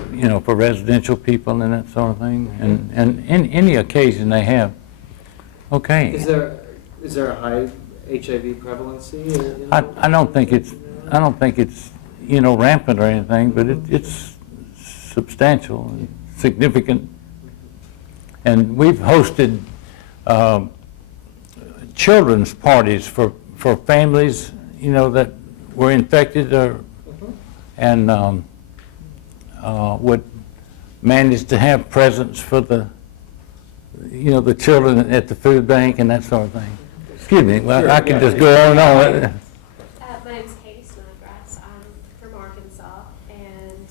for, you know, for residential people and that sort of thing, and any occasion they have. Okay. Is there a high HIV prevalency? I don't think it's you know, rampant or anything, but it's substantial and significant. And we've hosted children's parties for families, you know, that were infected or and would manage to have presents for the, you know, the children at the food bank and that sort of thing. Excuse me, well, Sure, I can yeah. just go on and on. My name's Katie Snodgrass. I'm from Arkansas and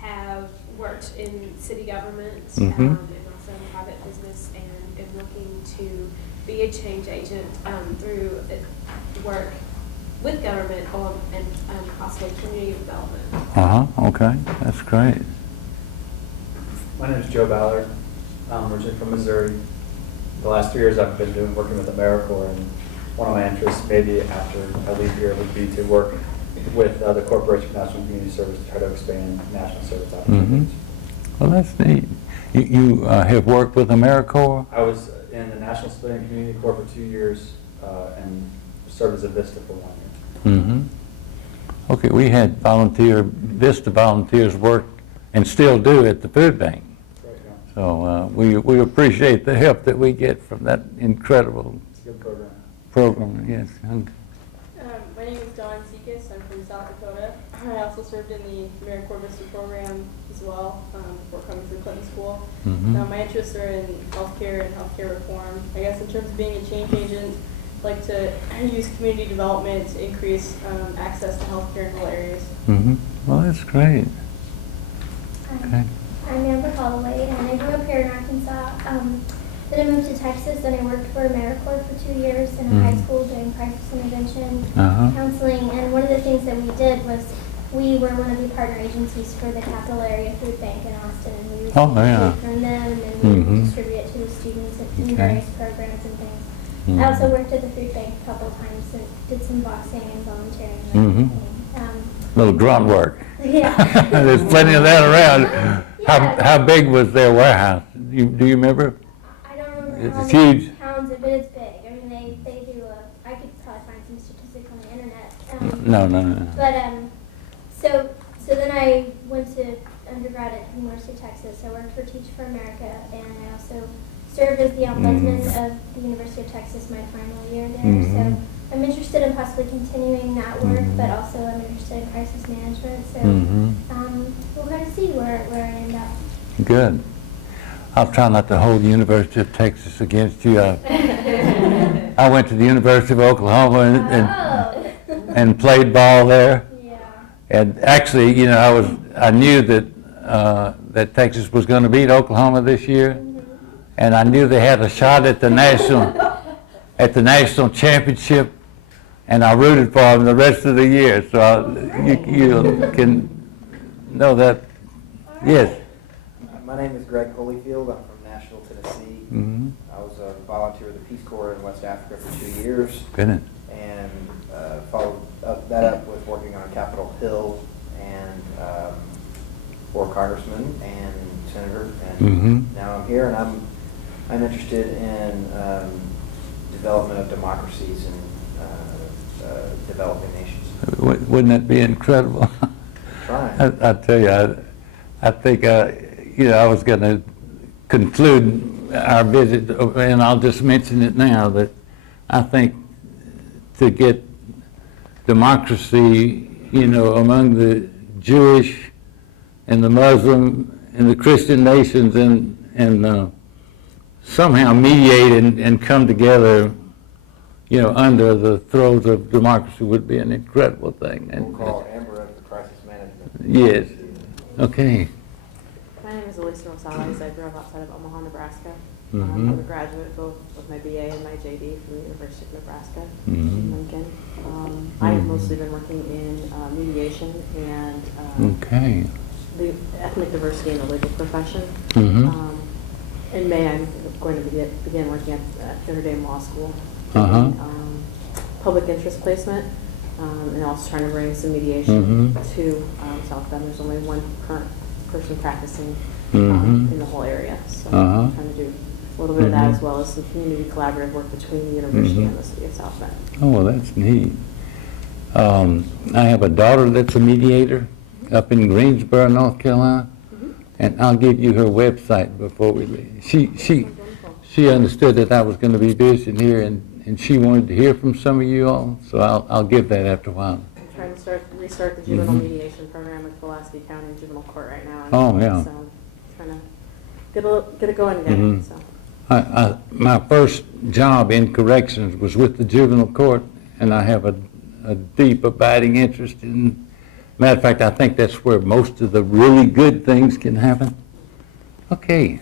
have worked in city government and also in private business, and am looking to be a change agent through work with government and possibly community development. Okay, that's great. My name is Joe Ballard. I'm originally from Missouri. The last 3 years I've been working with AmeriCorps, and one of my interests, maybe after I leave here, would be to work with the Corporation for National Community Service to try to expand national service opportunities. Well, that's neat. You have worked with AmeriCorps? I was in the National Civilian Community Corps for 2 years and served as a VISTA for 1 year. Okay, we had VISTA volunteers work and still do at the food bank. So we appreciate the help that we get from that incredible It's a good program. program. Yes. My name is Dawn Sekas. I'm from South Dakota. I also served in the AmeriCorps Vista program as well before coming through Clinton School. My interests are in healthcare and healthcare reform. I guess in terms of being a change agent, I'd like to use community development to increase access to healthcare in rural areas. Well, that's great. Okay. I'm Amber Holloway, and I grew up here in Arkansas. Then I moved to Texas, and I worked for AmeriCorps for 2 years in a high school doing crisis intervention counseling. And one of the things that we did was we were one of the partner agencies for the Capital Area Food Bank in Austin, and we received food from them, and then we distribute it to the students in various programs and things. I also worked at the food bank a couple of times and did some boxing and volunteering. Little grunt work. Yeah. There's plenty of that around. How big was their warehouse? Do you remember? I don't remember how It's many huge. pounds, but it's big. I mean, they do I could probably find some statistics on the internet. No. But so then I went to undergrad at University of Texas. I worked for Teach for America, and I also served as the ombudsman of the University of Texas my final year there. So I'm interested in possibly continuing that work, but also I'm interested in crisis management. So we'll kind of see where I end up. Good. I'll try not to hold the University of Texas against you. I went to the University of Oklahoma and played ball there. Yeah. And actually, you know, I knew that that Texas was going to beat Oklahoma this year, and I knew they had a shot at the national championship, and I rooted for them the rest of the year. So you can know that. Yes. My name is Greg Holyfield. I'm from Nashville, Tennessee. I was a volunteer with the Peace Corps in West Africa for 2 years. Goodness. And followed that up with working on Capitol Hill and for congressman and senator. And now I'm here, and I'm interested in development of democracies in developing nations. Wouldn't that be incredible? Trying. I tell you, I think you know, I was going to conclude our visit, and I'll just mention it now, that I think to get democracy, you know, among the Jewish and the Muslim and the Christian nations, and somehow mediate and come together, you know, under the throes of democracy would be an incredible thing. We'll call Amber up for crisis management. Yes. Okay. My name is Elisa Rosales. I grew up outside of Omaha, Nebraska. I'm a graduate both of my BA and my JD from the University of Nebraska in Lincoln. I have mostly been working in mediation and the ethnic diversity in the legal profession. In May, I'm going to begin working at Notre Dame Law School in public interest placement, and also trying to bring some mediation to South Bend. There's only one current person practicing Mhm. in the whole area. So Uh-huh. I'm trying to do a little bit of that Mhm. as well as some community collaborative work between the university Mhm. and the city of South Bend. Oh, well, that's neat. I have a daughter that's a mediator up in Greensboro, North Carolina, and I'll give you her website before we leave. She understood that I was going to be visiting here, and she wanted to hear from some of you all, so I'll give that after a while. I'm trying to restart the juvenile Mhm. mediation program with Pulaski County Juvenile Court right now. Oh, yeah. So trying to get it going again. Mhm. So. My first job in corrections was with the juvenile court, and I have a deep abiding interest in, matter of fact, I think that's where most of the really good things can happen. Okay.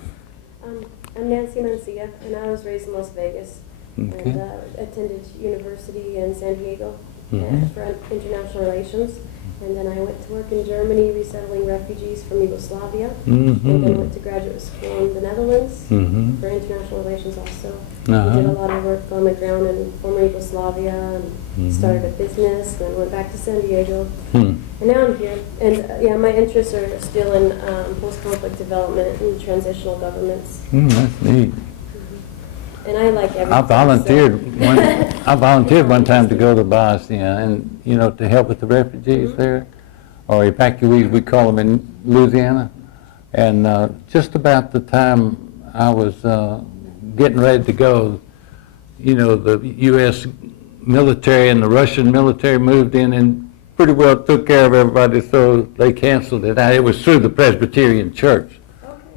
I'm Nancy Mencia, and I was raised in Las Vegas Okay. and attended university in San Diego Mhm. for international relations. And then I went to work in Germany resettling refugees from Yugoslavia. And then Mhm. went to graduate school in the Netherlands Mhm. for international relations also. Uh-huh. We did a lot of work on the ground in former Yugoslavia and Mhm. started a business, then went back to San Diego. Hmm. And now I'm here. And yeah, my interests are still in post-conflict development and transitional governments. That's neat. And I like everything. I volunteered one time to go. go to Bosnia and, to help with the refugees there, or evacuees, we call them in Louisiana. And just about the time I was getting ready to go, the U.S. military and the Russian military moved in and pretty well took care of everybody, so they canceled it. It was through the Presbyterian Church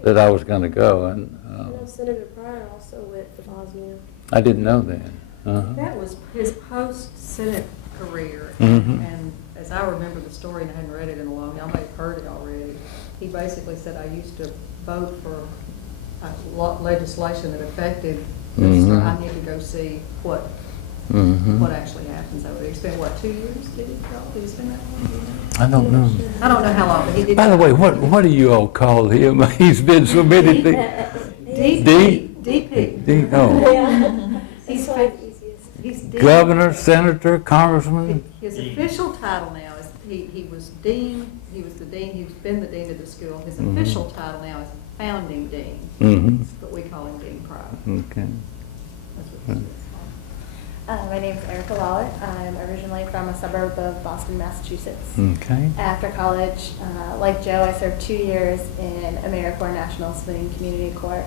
that I was going to go, and I know Senator Pryor also went to Bosnia. I didn't know that. Uh-huh. That was his post-Senate career, Mhm. and as I remember the story, and I hadn't read it in a long, y'all may have heard it already, he basically said, I used to vote for legislation that affected this, so I need to go see what actually happens over there. He spent, 2 years, did he spend that long? Do you know? I don't know. I don't know how long, but he did. By the way, what do you all call him? He's been so many things. DP. Oh, Yeah. He's That's probably the easiest. He's dean. governor, senator, congressman. His official title now is, he was dean, he was the dean, he's been the dean of the school. His official title now is founding dean, Mm-hmm. but we call him Dean Pryor. Okay. That's what it is. My name is Erica Lawlett. I'm originally from a suburb of Boston, Massachusetts. Okay. After college, like Joe, I served 2 years in AmeriCorps National Civilian Community Court.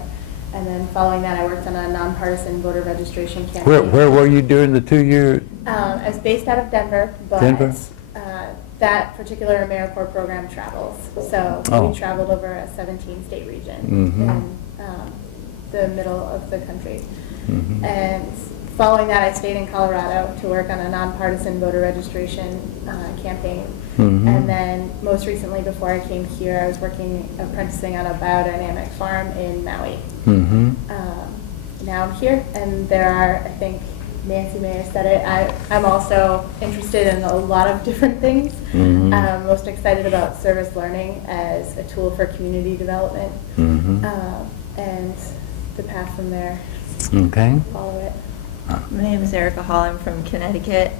And then following that, I worked on a nonpartisan voter registration campaign. Where were you during the 2 year? I was based out of Denver, but Denver? That particular AmeriCorps program travels. So Oh. we traveled over a 17-state region Mhm. in the middle of the country. Mhm. And following that, I stayed in Colorado to work on a nonpartisan voter registration campaign. Mhm. And then most recently, before I came here, I was apprenticing on a biodynamic farm in Maui. Mm-hmm. Now I'm here, and there are, I think Nancy may have said it, I'm also interested in a lot of different things. Mhm. I'm most excited about service learning as a tool for community development. Mhm. And the path from there, Okay. follow it. My name is Erica Hall. I'm from Connecticut.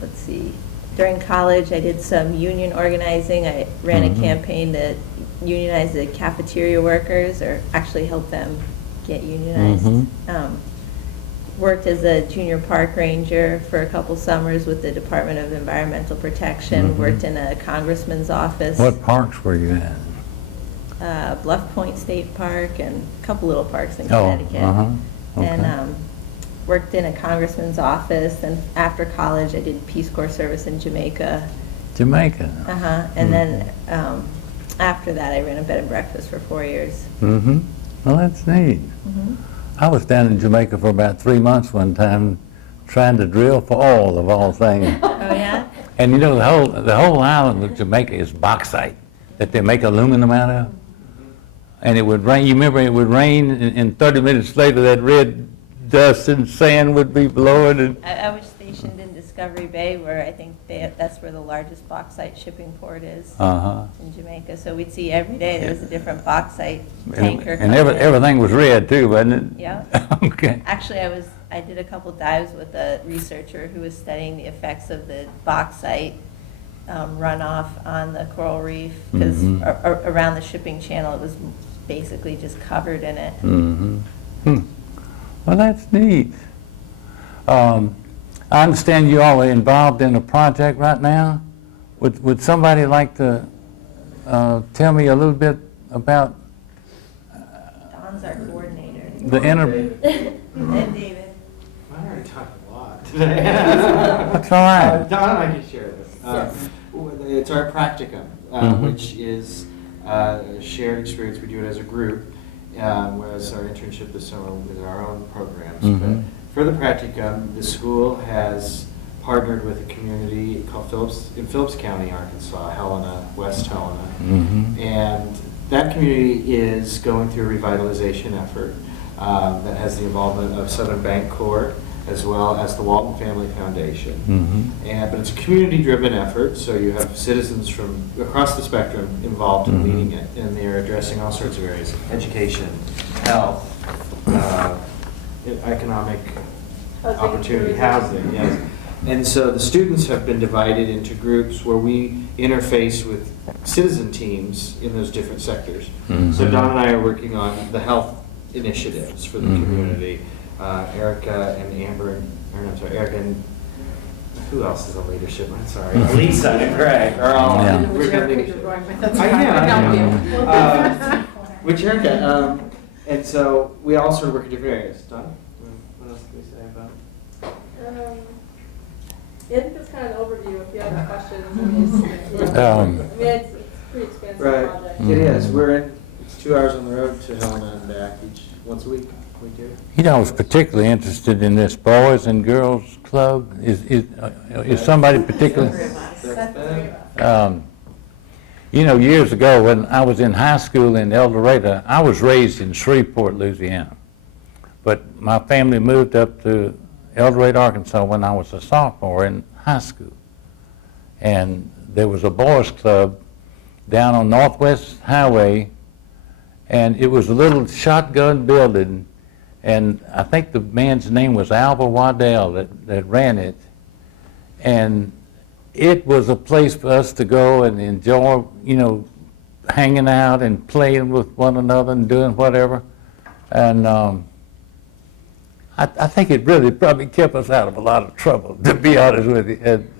Let's see, during college I did some union organizing. I ran a campaign to unionize the cafeteria workers, or actually help them get unionized. Worked as a junior park ranger for a couple summers with the Department of Environmental Protection. Worked in a congressman's office. What parks were you at? Bluff Point State Park and a couple little parks in Oh, Connecticut. okay. And worked in a congressman's office, and after college I did Peace Corps service in Jamaica. Jamaica. And then after that I ran a bed and breakfast for 4 years. Mm-hmm. Well, that's neat. I was down in Jamaica for about 3 months one time, trying to drill for oil, of all things. Oh, yeah? And the whole island of Jamaica is bauxite that they make aluminum out of. And it would rain. You remember it would rain, and 30 minutes later that red dust and sand would be blowing. And I was stationed in Discovery Bay, where I think that's where the largest bauxite shipping port is in Jamaica. So we'd see every day there was a different bauxite tanker. And coming in. everything was red too, wasn't it? Yeah. Okay. Actually, I did a couple dives with a researcher who was studying the effects of the bauxite runoff on the coral reef, because around the shipping channel, it was basically just covered in it. Well, that's neat. I understand you all are involved in a project right now. Would somebody like to tell me a little bit about Don's our coordinator. the inter... And David. I already talked a lot today. That's all right. Don and I can share this. It's our practicum, which is a shared experience. We do it as a group, whereas our internship this summer with our own programs. But for the practicum, the school has partnered with a community called Phillips County, Arkansas, Helena, West Helena. And that community is going through a revitalization effort that has the involvement of Southern Bank Corps as well as the Walton Family Foundation. But it's a community-driven effort, so you have citizens from across the spectrum involved in leading it, and they're addressing all sorts of areas: education, health, economic opportunity, housing, yes. And so the students have been divided into groups where we interface with citizen teams in those different sectors. So Don and I are working on the health initiatives for the community. Erica and Amber, or no, I'm sorry, Erica and who else is in leadership? I'm sorry, Lisa and Greg are all. Yeah. We're Whichever gonna you're going with, that's I fine. know, I I'll know. do. Which Erica, and so we all sort of work in different areas. Don, what else can we say about? Yeah, I think that's kind of an overview. If you have any questions, I mean, it's a pretty expansive project. It is. It's 2 hours on the road to Helena and back once a week. We do. You know, I was particularly interested in this Boys and Girls Club. Is somebody particularly? You know, years ago when I was in high school in El Dorado, I was raised in Shreveport, Louisiana. But my family moved up to El Dorado, Arkansas when I was a sophomore in high school. And there was a boys club down on Northwest Highway, and it was a little shotgun building, and I think the man's name was Alva Waddell that ran it. And it was a place for us to go and enjoy, you know, hanging out and playing with one another and doing whatever. And I think it really probably kept us out of a lot of trouble, to be honest with you. And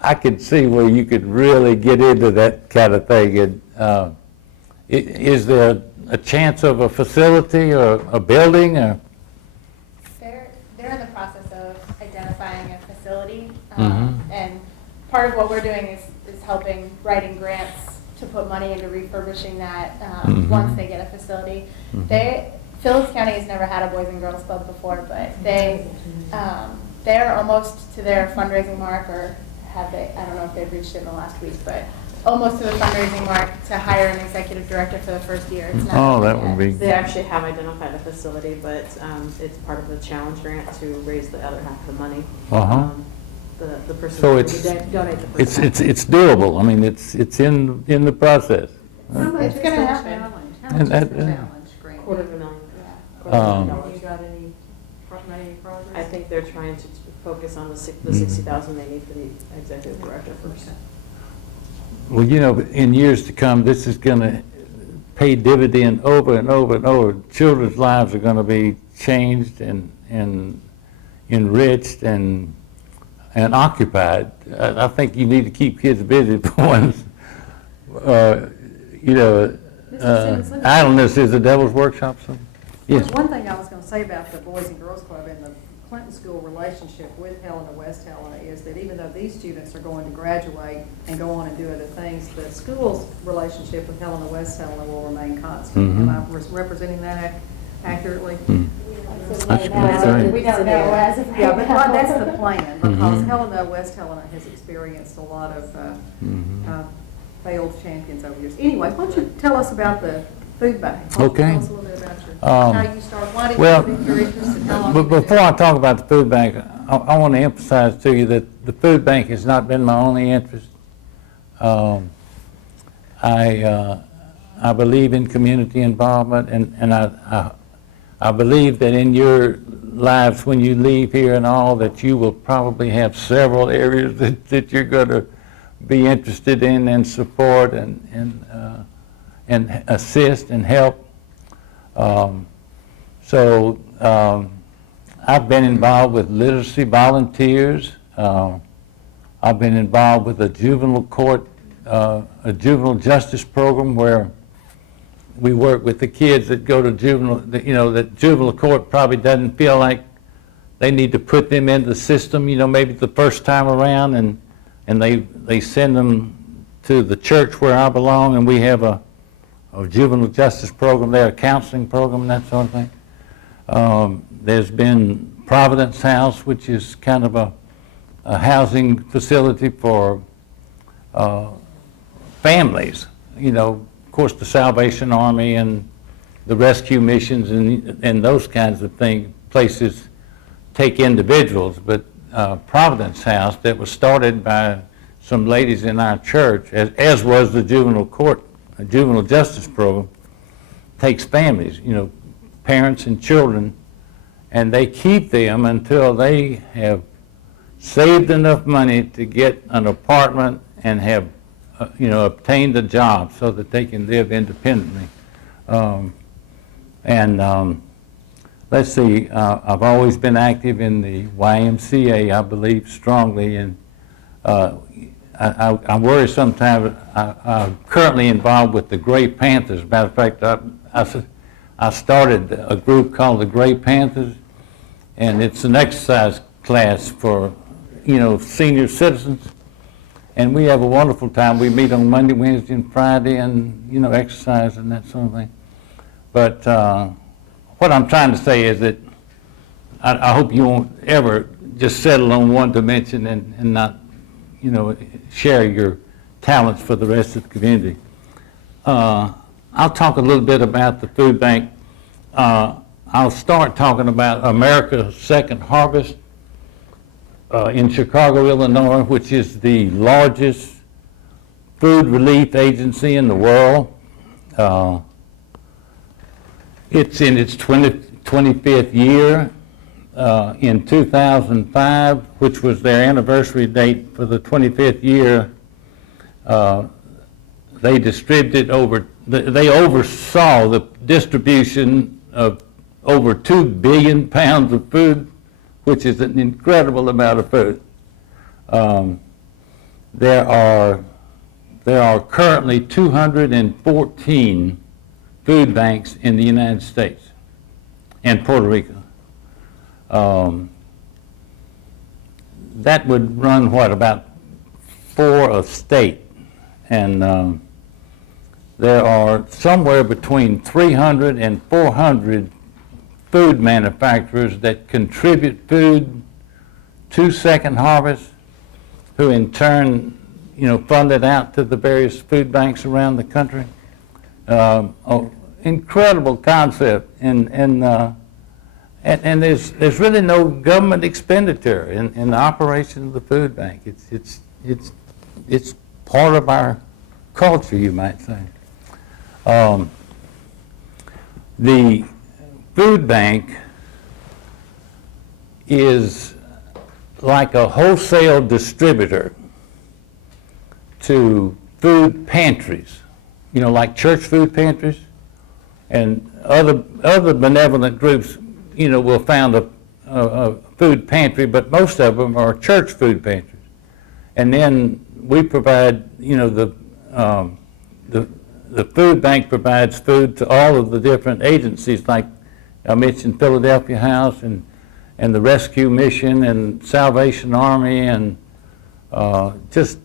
I could see where you could really get into that kind of thing. And is there a chance of a facility or a building? Or? They're in the process of identifying a facility, and part of what we're doing is helping writing grants to put money into refurbishing that once they get a facility. Phillips County has never had a Boys and Girls Club before, but they're almost to their fundraising mark, or have they? I don't know if they've reached it in the last week, but almost to the fundraising mark to hire an executive director for the first year. It's not that yet. would be. They actually have identified a facility, but it's part of the challenge grant to raise the other half of the money. The person So who it's donate the first half. it's doable. I mean, it's in the process. How much It's is gonna the happen. challenge? How much is the challenge grant? $250,000. You got any progress? I think they're trying to focus on the $60,000 they need for the executive director first. Well, you know, in years to come, this is going to pay dividend over and over and over. Children's lives are going to be changed and enriched and occupied. I think you need to keep kids busy for once. You know, idleness is the devil's workshop. So, yes. One thing I was going to say about the Boys and Girls Club and the Clinton School relationship with Helena, West Helena, is that even though these students are going to graduate and go on and do other things, the school's relationship with Helena, West Helena will remain constant. Am I representing that accurately? That's right. We don't know as of right Yeah, but now. that's the plan, because Helena, West Helena has experienced a lot of failed champions over the years. Anyway, why don't you tell us about the food bank? Why don't you Okay. tell us a little bit about how you started, why did well, you put your interest, and how long But you've been before I talk about the food bank, I want to emphasize to you that the food bank has not been my only interest. I believe in community involvement, and I believe that in your lives when you leave here and all, that you will probably have several areas that you're going to be interested in and support and assist and help. I've been involved with literacy volunteers. I've been involved with a juvenile court, a juvenile justice program where we work with the kids that go to juvenile, that juvenile court probably doesn't feel like they need to put them in the system, maybe the first time around, and they send them to the church where I belong, and we have a juvenile justice program there, a counseling program, and that sort of thing. There's been Providence House, which is kind of a housing facility for families. Of course, the Salvation Army and the rescue missions and those kinds of places take individuals, but Providence House, that was started by some ladies in our church, as was the juvenile justice program, takes families, parents and children, and they keep them until they have saved enough money to get an apartment and have obtained a job so that they can live independently. Let's see, I've always been active in the YMCA, I believe strongly, and I worry sometimes. I'm currently involved with the Gray Panthers. Matter of fact, I started a group called the Gray Panthers, and it's an exercise class for senior citizens, and we have a wonderful time. We meet on Monday, Wednesday, and Friday, and exercise and that sort of thing. But what I'm trying to say is that I hope you won't ever just settle on one dimension and not, share your talents for the rest of the community. I'll talk a little bit about the food bank. I'll start talking about America's Second Harvest in Chicago, Illinois, which is the largest food relief agency in the world. It's in its 25th year. In 2005, which was their anniversary date for the 25th year, they oversaw the distribution of over 2 billion pounds of food, which is an incredible amount of food. There are currently 214 food banks in the United States and Puerto Rico. That would run about 4 a state, and there are somewhere between 300 and 400 food manufacturers that contribute food to Second Harvest, who in turn, fund it out to the various food banks around the country. Incredible concept, and there's really no government expenditure in the operation of the food bank. It's part of our culture, you might say. The food bank is like a wholesale distributor to food pantries, like church food pantries, and other benevolent groups, will found a food pantry, but most of them are church food pantries. And then we provide, the food bank provides food to all of the different agencies, like I mentioned Philadelphia House and the Rescue Mission and Salvation Army, and just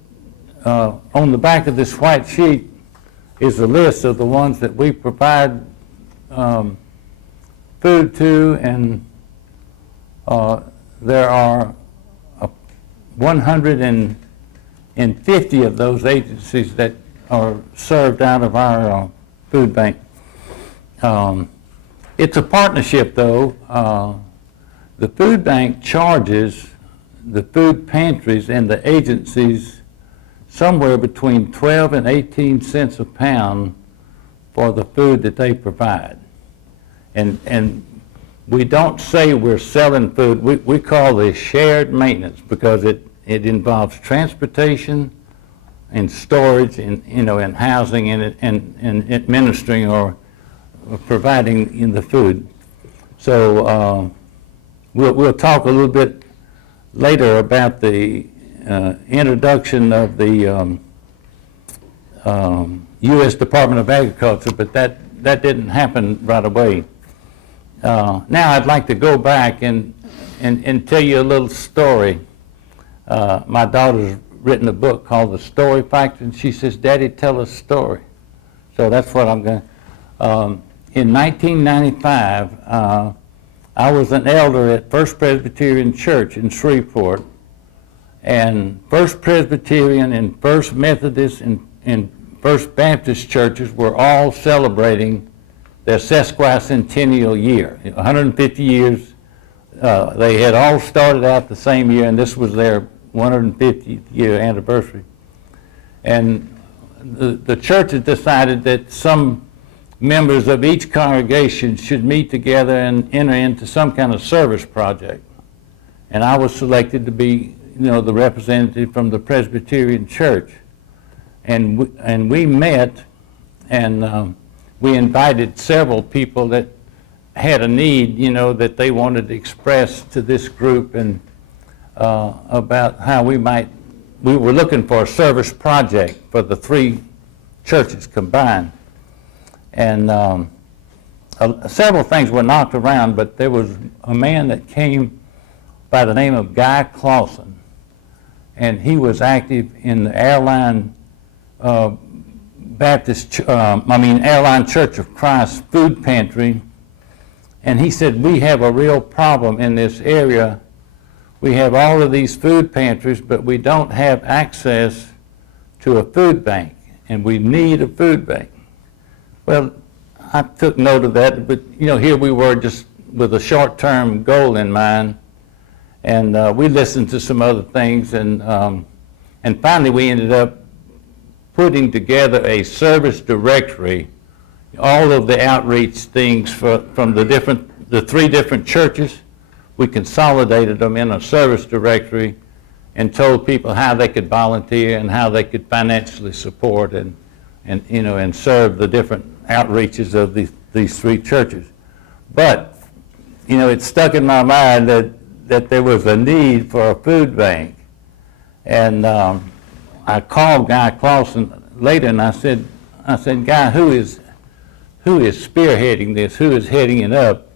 on the back of this white sheet is a list of the ones that we provide food to, and there are 150 of those agencies that are served out of our food bank. It's a partnership, though. The food bank charges the food pantries and the agencies somewhere between 12 and 18 cents a pound for the food that they provide. And we don't say we're selling food. We call this shared maintenance, because it involves transportation, in storage, in housing, and administering or providing in the food. So we'll talk a little bit later about the introduction of the U.S. Department of Agriculture, but that didn't happen right away. Now I'd like to go back and tell you a little story. My daughter's written a book called The Story Factor, and she says, "Daddy, tell us a story." So that's what I'm going to. In 1995, I was an elder at First Presbyterian Church in Shreveport, and First Presbyterian and First Methodist and First Baptist churches were all celebrating their sesquicentennial year, 150 years. They had all started out the same year, and this was their 150th year anniversary. And the church has decided that some members of each congregation should meet together and enter into some kind of service project. And I was selected to be, the representative from the Presbyterian Church. And we met, and we invited several people that had a need, that they wanted to express to this group, and about how we were looking for a service project for the three churches combined. And several things were knocked around, but there was a man that came by the name of Guy Clausen, and he was active in the Airline Airline Church of Christ food pantry. And he said, "We have a real problem in this area. We have all of these food pantries, but we don't have access to a food bank, and we need a food bank." Well, I took note of that, but here we were just with a short-term goal in mind, and we listened to some other things, and finally we ended up putting together a service directory, all of the outreach things from the three different churches. We consolidated them in a service directory and told people how they could volunteer and how they could financially support and serve the different outreaches of these three churches. But it stuck in my mind that there was a need for a food bank, and I called Guy Clausen later, and I said, "Guy, who is spearheading this? Who is heading it up?"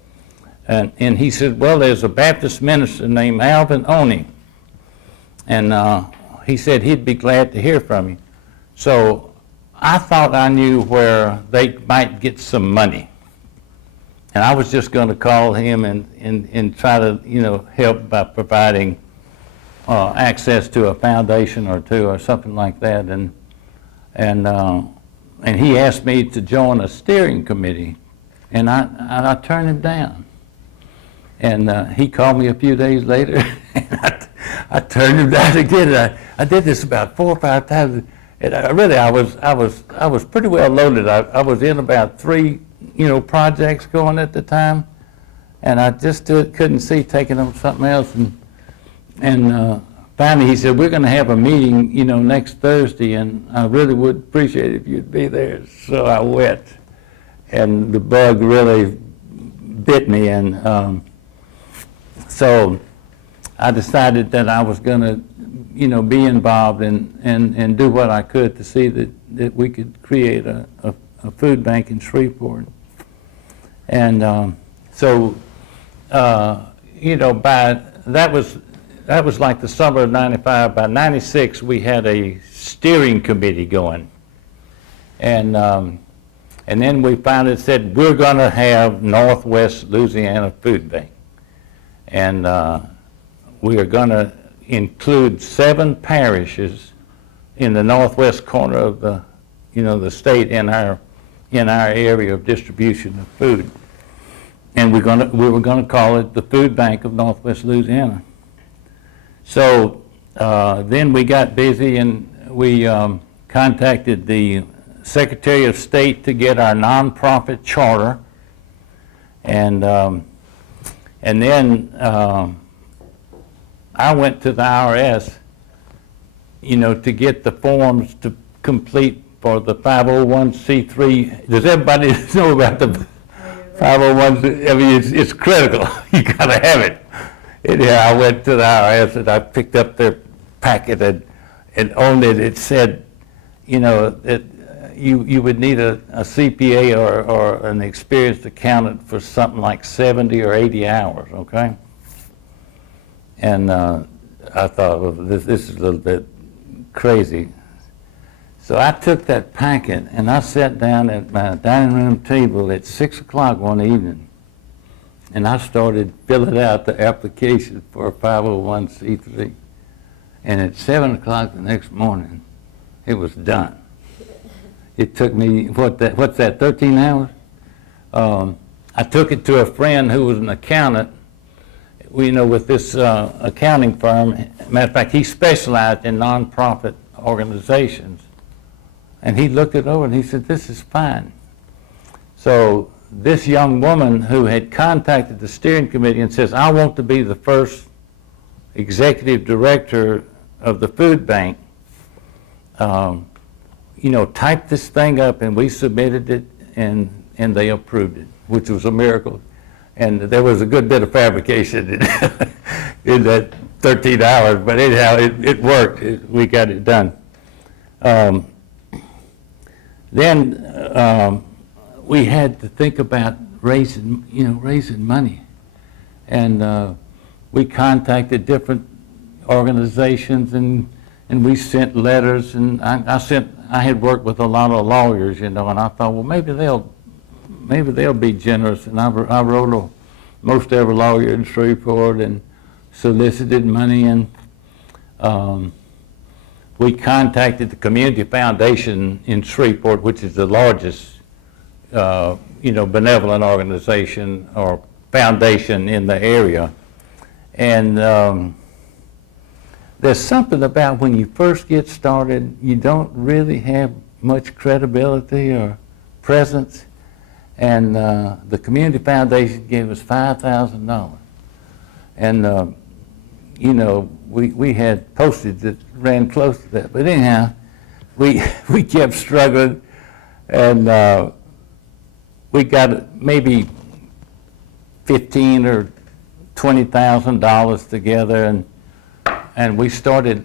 And he said, "Well, there's a Baptist minister named Alvin Oney, and he said he'd be glad to hear from you." So I thought I knew where they might get some money, and I was just going to call him and try to help by providing access to a foundation or two or something like that, and he asked me to join a steering committee, and I turned him down. And he called me a few days later, and I turned him down again. I did this about 4 or 5 times. And I was pretty well loaded. I was in about 3 projects going at the time, and I just couldn't see taking on something else. And finally he said, "We're going to have a meeting next Thursday, and I really would appreciate it if you'd be there." So I went, and the bug really bit me, and so I decided that I was going to be involved and do what I could to see that we could create a food bank in Shreveport. And so that was like the summer of '95. By '96 we had a steering committee going, and then we finally said, we're going to have Northwest Louisiana Food Bank, and we are going to include 7 parishes in the northwest corner of the state in our area of distribution of food, and we were going to call it the Food Bank of Northwest Louisiana. So then we got busy, and we contacted the Secretary of State to get our nonprofit charter, and then I went to the IRS, to get the forms to complete for the 501c3. Does everybody know about the 501c? I mean, it's critical. You got to have it. Anyhow, I went to the IRS and I picked up their packet, and on it said, that you would need a CPA or an experienced accountant for something like 70 or 80 hours, okay? And I thought, well, this is a little bit crazy. So I took that packet and I sat down at my dining room table at 6 o'clock one evening, and I started filling out the application for a 501c3. And at 7 o'clock the next morning, it was done. It took me, what's that, 13 hours? I took it to a friend who was an accountant, with this accounting firm. Matter of fact, he specialized in nonprofit organizations. And he looked it over and he said, this is fine. So this young woman who had contacted the steering committee and says, I want to be the first executive director of the food bank, typed this thing up, and we submitted it, and they approved it, which was a miracle. And there was a good bit of fabrication in that 13 hours, but anyhow, it worked. We got it done. Then we had to think about raising money, and we contacted different organizations, and we sent letters, and I had worked with a lot of lawyers, and I thought, well, maybe they'll be generous, and I wrote most every lawyer in Shreveport and solicited money, and we contacted the Community Foundation in Shreveport, which is the largest, benevolent organization or foundation in the area, and there's something about when you first get started, you don't really have much credibility or presence. And the Community Foundation gave us $5,000. And, we had postage that ran close to that. But anyhow, we kept struggling, and we got maybe $15,000 or $20,000 together, and we started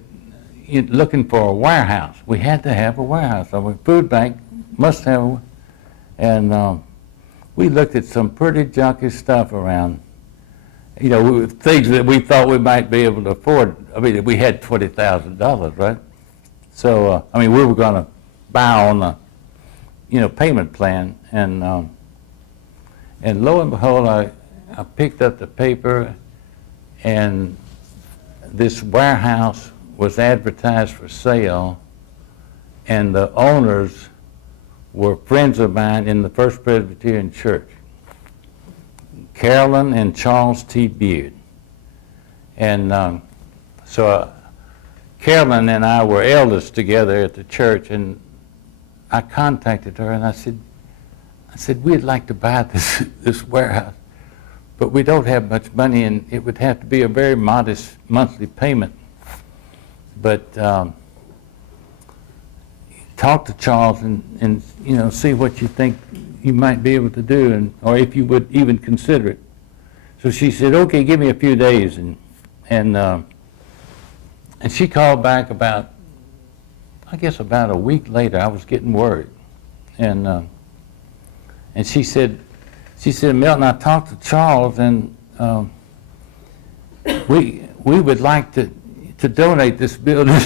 looking for a warehouse. We had to have a warehouse. So a food bank must have one. And we looked at some pretty junky stuff around, things that we thought we might be able to afford. I mean, we had $20,000, right? So, we were going to buy on the, payment plan. And lo and behold, I picked up the paper, and this warehouse was advertised for sale, and the owners were friends of mine in the First Presbyterian Church, Carolyn and Charles T. Beard. And so Carolyn and I were elders together at the church, and I contacted her and I said, we'd like to buy this warehouse, but we don't have much money, and it would have to be a very modest monthly payment. But talk to Charles and see what you think you might be able to do, or if you would even consider it. So she said, okay, give me a few days, and she called back about a week later. I was getting worried, and she said, Milton, I talked to Charles, and we would like to donate this building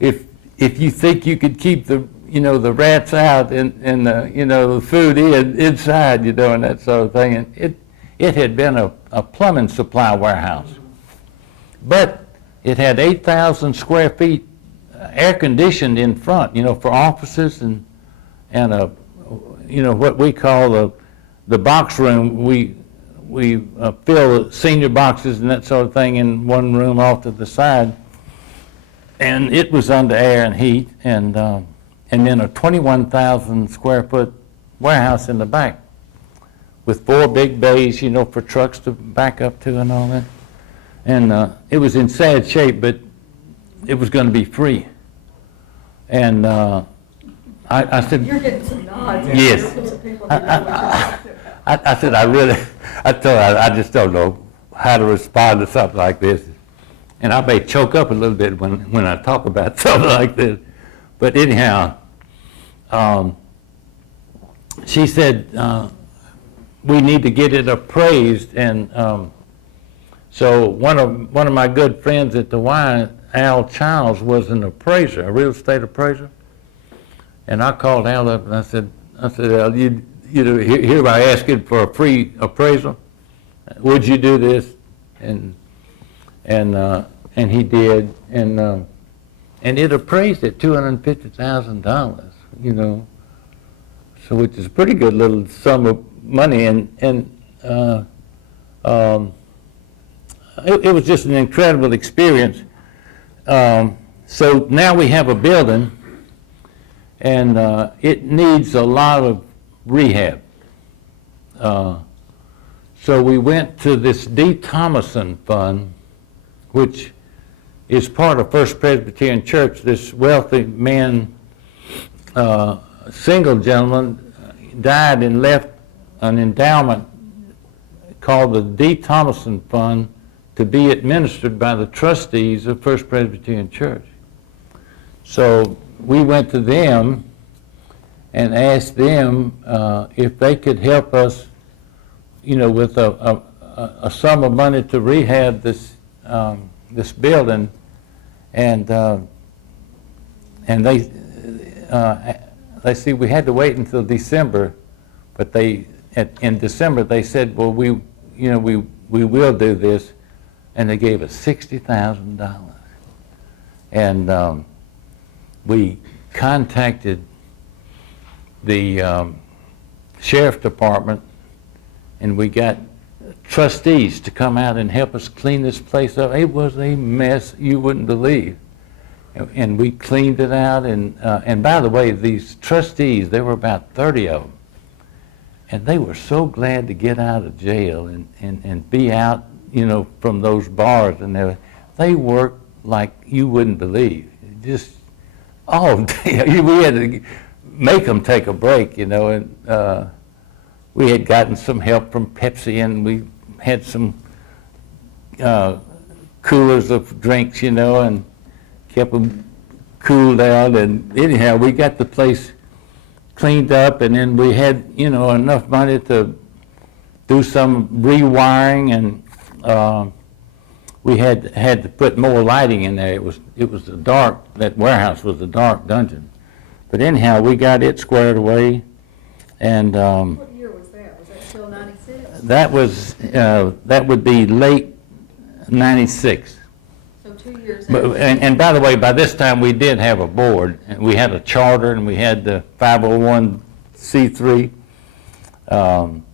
if you think you could keep the rats out and the food inside, and that sort of thing. And it had been a plumbing supply warehouse, but it had 8,000 square feet air conditioned in front, for offices and what we call the box room. We fill senior boxes and that sort of thing in one room off to the side. And it was under air and heat, and then a 21,000 square foot warehouse in the back with 4 big bays, for trucks to back up to and all that. And it was in sad shape, but it was going to be free. And I said, You're getting some nods. Yes. People I said, I told her, I just don't know how to respond to something like this. And I may choke up a little bit when I talk about something like this. But anyhow, she said, we need to get it appraised. And so one of my good friends at the Y, Al Childs, was an appraiser, a real estate appraiser. And I called Al up and I said, Al, you know, here I asking for a free appraisal. Would you do this? And he did, and it appraised at $250,000. You know, so which is a pretty good little sum of money, and it was just an incredible experience. So now we have a building, and it needs a lot of rehab. So we went to this D. Thomason Fund, which is part of First Presbyterian Church. This wealthy man, single gentleman, died and left an endowment called the D. Thomason Fund to be administered by the trustees of First Presbyterian Church. So we went to them and asked them if they could help us, you know, with a sum of money to rehab this this building, and they see we had to wait until December, but in December they said, well, we will do this, and they gave us $60,000, and we contacted the sheriff department, and we got trustees to come out and help us clean this place up. It was a mess you wouldn't believe. And we cleaned it out, and by the way, these trustees, there were about 30 of them, and they were so glad to get out of jail and be out, you know, from those bars, and they worked like you wouldn't believe. Just all day. We had to make them take a break, you know, and we had gotten some help from Pepsi, and we had some coolers of drinks, you know, and kept them cooled down. And anyhow, we got the place cleaned up, and then we had, you know, enough money to do some rewiring, and we had to put more lighting in there. It was a dark, that warehouse was a dark dungeon. But anyhow, we got it squared away, and What year was that? Was that still 96? that would be late '96. So 2 years But, after. and by the way, by this time we did have a board, and we had a charter, and we had the 501c3, and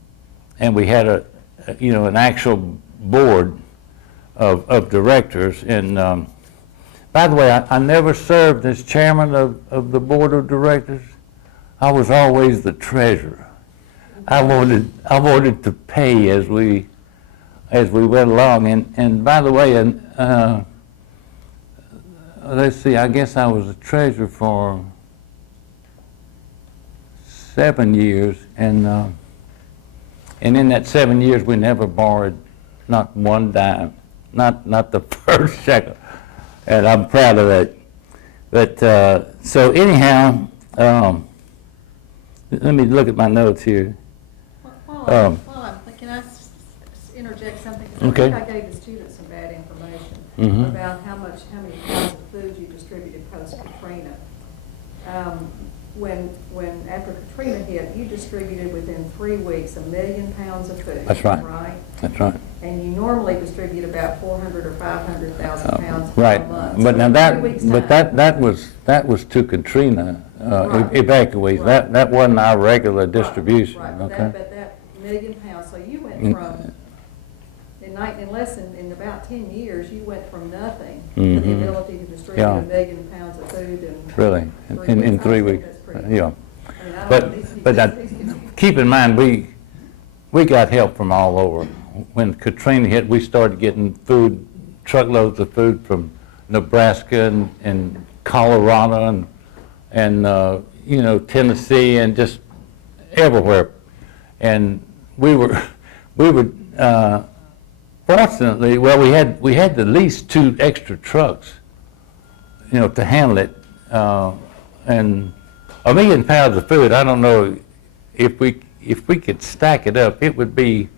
we had an actual board of directors. And by the way, I never served as chairman of the board of directors. I was always the treasurer. I wanted to pay as we went along. And by the way, let's see, I guess I was a treasurer for 7 years, and in that 7 years we never borrowed not one dime, not the first shekel, and I'm proud of that. But so anyhow, let me look at my notes here. Hold on. Can I interject something? 'Cause Okay. I think I gave the students some bad information Mhm. about how many pounds of food you distributed post-Katrina. When after Katrina hit, you distributed within 3 weeks 1 million pounds of food. That's right. Right? That's right. And you normally distribute about 400 or 500,000 pounds Right, a month. but So now in 3 weeks' time- that was to Katrina Right. evacuees. Right. That wasn't our regular distribution. Right, Okay. but that 1 million pounds, so you went Mm. from, in about 10 years, you went from nothing to the Mhm. ability to distribute Yeah. 1 million pounds of food in. Really, in 3 I think weeks. that's pretty- Yeah. I mean, I don't know, But these keep in mind, we got help from all over. When Katrina hit, we started getting food, truckloads of food from Nebraska and Colorado and you know, Tennessee and just everywhere. And we were fortunately, well, we had at least 2 extra trucks, you know, to handle it. And 1 million pounds of food, I don't know if we could stack it up, it would be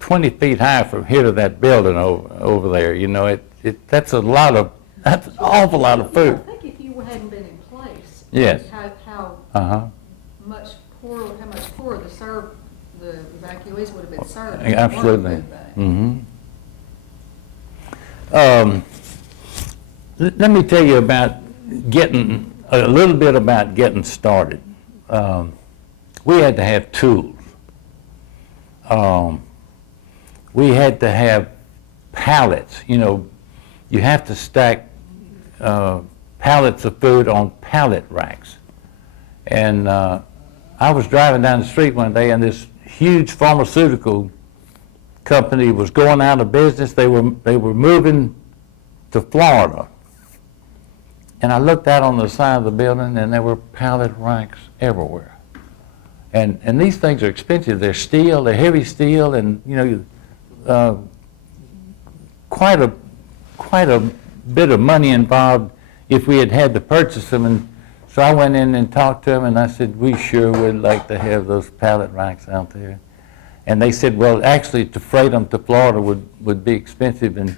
20 feet high from here to that building over there. You know, that's an awful lot of food. I think if you hadn't been in place. Yes. How much poorer the evacuees would have been served. Absolutely. Let me tell you about a little bit about getting started. We had to have tools. We had to have pallets. You know, you have to stack pallets of food on pallet racks. And I was driving down the street one day, and this huge pharmaceutical company was going out of business. They were moving to Florida. And I looked out on the side of the building, and there were pallet racks everywhere. And these things are expensive. They're steel, they're heavy steel, and you know, quite a bit of money involved if we had to purchase them. And so I went in and talked to them, and I said, we sure would like to have those pallet racks out there. And they said, well, actually, to freight them to Florida would be expensive. And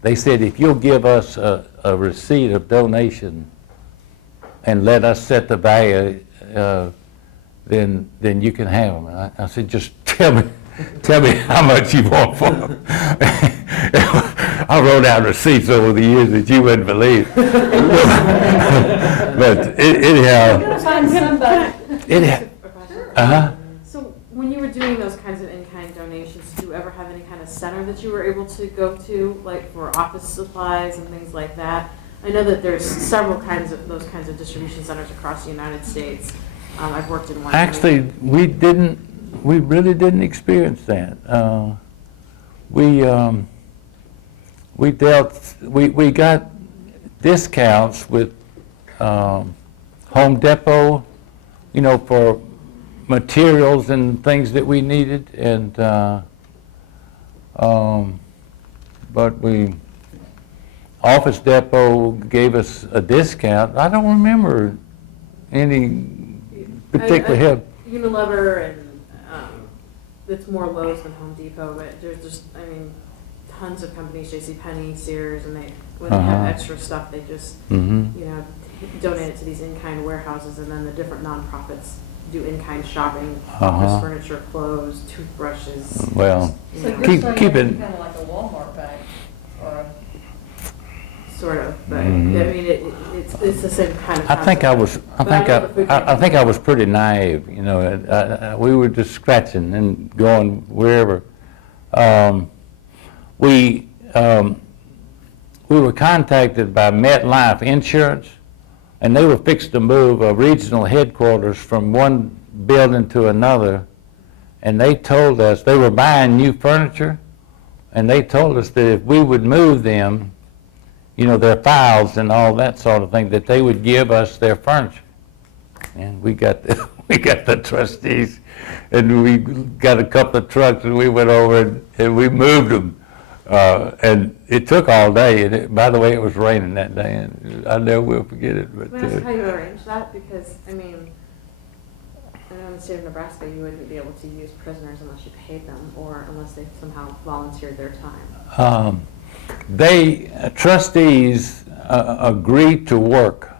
they said, if you'll give us a receipt of donation and let us set the value, then you can have them. And I said, just tell me how much you want for them. I wrote out receipts over the years that you wouldn't believe. But anyhow. So when you were doing those kinds of in-kind donations, did you ever have any kind of center that you were able to go to, like for office supplies and things like that? I know that there's several kinds of those kinds of distribution centers across the United States. I've worked in one. Actually, we really didn't experience that. We got discounts with Home Depot, you know, for materials and things that we needed, and but Office Depot gave us a discount. I don't remember any particular help. Unilever and it's more Lowe's than Home Depot, but there's just, I mean, tons of companies, JCPenney, Sears, and when they have extra stuff, they just, you know, donate it to these in-kind warehouses, and then the different nonprofits do in-kind shopping, office furniture, clothes, toothbrushes. Well, So you're keep saying it. it's kind of like a Walmart bag, or Sort of, but I mean, it's the same kind of. I think I was pretty naive, you know. We were just scratching and going wherever. We were contacted by MetLife Insurance, and they were fixed to move a regional headquarters from one building to another, and they told us they were buying new furniture, and they told us that if we would move them, you know, their files and all that sort of thing, that they would give us their furniture. And we got the trustees, and we got a couple of trucks, and we went over and we moved them. And it took all day. And by the way, it was raining that day, and I never will forget it. But Can I ask how you arranged that? Because, I mean, I know in the state of Nebraska, you wouldn't be able to use prisoners unless you paid them or unless they somehow volunteered their time. Trustees agreed to work,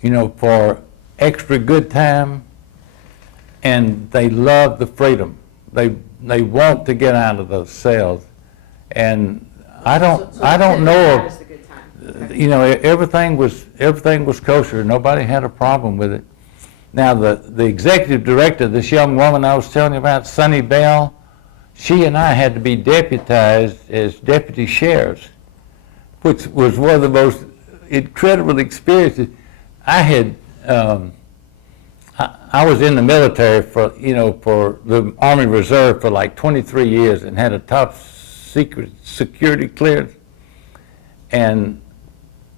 you know, for extra good time, and they love the freedom. They want to get out of those cells, and I don't know if, you know, everything was kosher. Nobody had a problem with it. Now the executive director, this young woman I was telling you about, Sunny Bell, she and I had to be deputized as deputy sheriffs, which was one of the most incredible experiences. I was in the military for the Army Reserve for like 23 years and had a top security clearance, and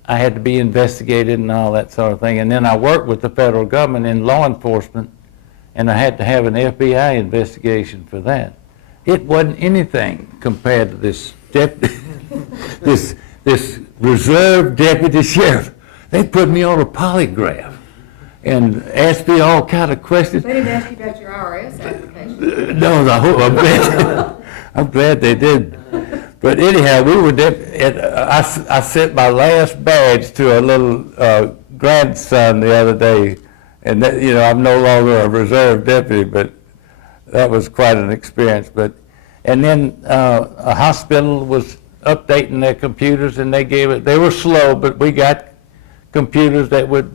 I had to be investigated and all that sort of thing. And then I worked with the federal government in law enforcement, and I had to have an FBI investigation for that. It wasn't anything compared to this this reserve deputy sheriff. They put me on a polygraph and asked me all kind of questions. They didn't ask you about your IRS application. No, I'm glad they did. But anyhow, we were I sent my last badge to a little grandson the other day, and that, you know, I'm no longer a reserve deputy, but that was quite an experience. And then a hospital was updating their computers, and they were slow, but we got computers that would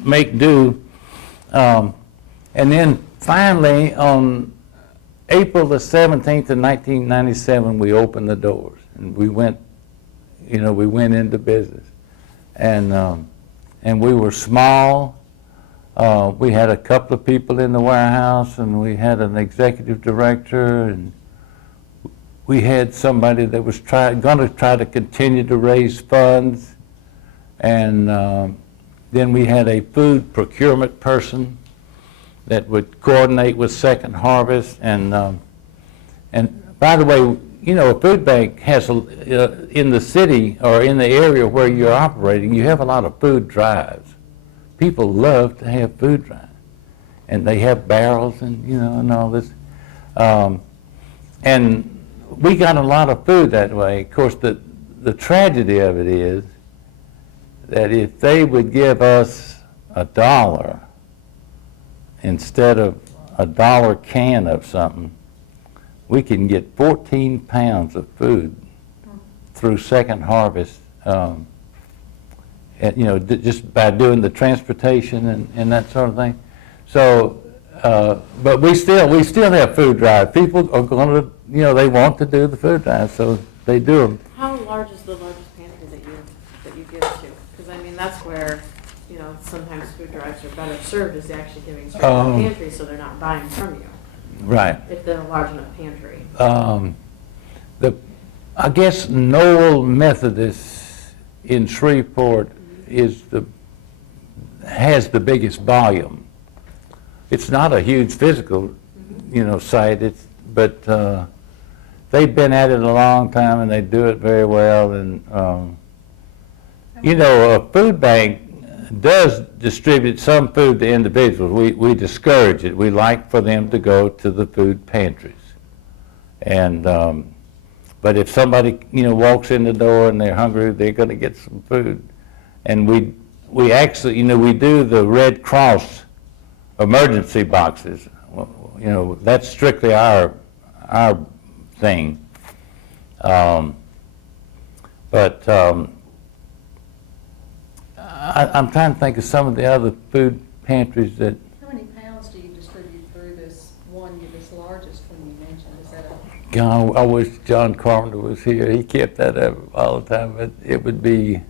make do. And then finally, on April the 17th of 1997, we opened the doors, and we went into business. And we were small. We had a couple of people in the warehouse, and we had an executive director, and we had somebody that was going to try to continue to raise funds. And then we had a food procurement person that would coordinate with Second Harvest. And by the way, a food bank has, in the city or in the area where you're operating, you have a lot of food drives. People love to have food drives. And they have barrels and all this. And we got a lot of food that way. Of course, the tragedy of it is that if they would give us $1 instead of $1 can of something, we can get 14 pounds of food through Second Harvest, just by doing the transportation and that sort of thing. So, but we still have food drives. People are going to, they want to do the food drives, so they do them. How large is the largest pantry that you give to? Because I mean, that's where, sometimes food drives are better served is actually giving straight to the pantry, so they're not buying from you. Right. If they're a large enough pantry. I guess Noel Methodist in Shreveport has the biggest volume. It's not a huge physical, site. But they've been at it a long time, and they do it very well. And a food bank does distribute some food to individuals. We discourage it. We like for them to go to the food pantries. And but if somebody walks in the door and they're hungry, they're going to get some food. And we actually we do the Red Cross emergency boxes. That's strictly our thing. I'm trying to think of some of the other food pantries that. How many pounds do you distribute through this largest one you mentioned? Is that God, I wish John Carpenter was here. He kept that up all the time. But it would be.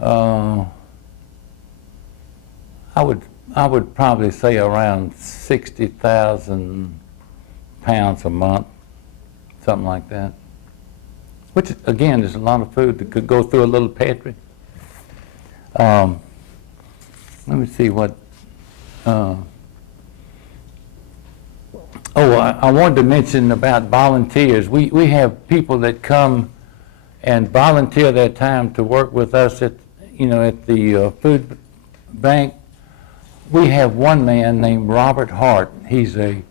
I would probably say around 60,000 pounds a month, something like that. Which again is a lot of food that could go through a little pantry. Let me see what. I wanted to mention about volunteers. We have people that come and volunteer their time to work with us at the food bank. We have one man named Robert Hart. He's a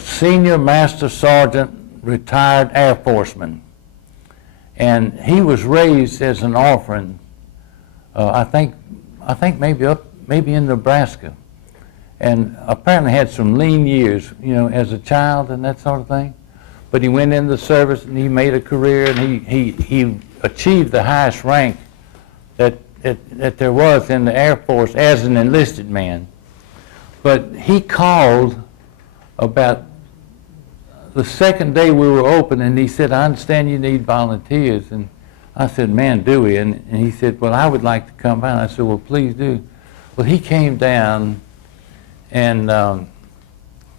senior master sergeant, retired Air Forceman, and he was raised as an orphan. I think maybe in Nebraska, and apparently had some lean years, as a child and that sort of thing. But he went into the service and he made a career, and he achieved the highest rank that there was in the Air Force as an enlisted man. But he called about the second day we were open, and he said, "I understand you need volunteers." And I said, "Man, do we?" And he said, "Well, I would like to come by." And I said, "Well, please do." Well, he came down, and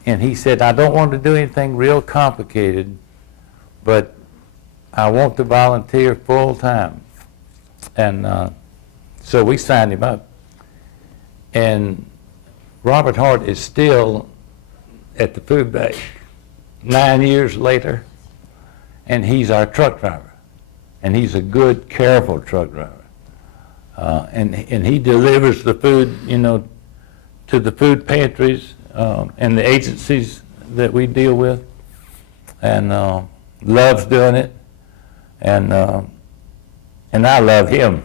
he said, "I don't want to do anything real complicated, but I want to volunteer full-time. And so we signed him up. And Robert Hart is still at the food bank 9 years later, and he's our truck driver. And he's a good, careful truck driver. And he delivers the food, you know, to the food pantries and the agencies that we deal with, and loves doing it, and I love him.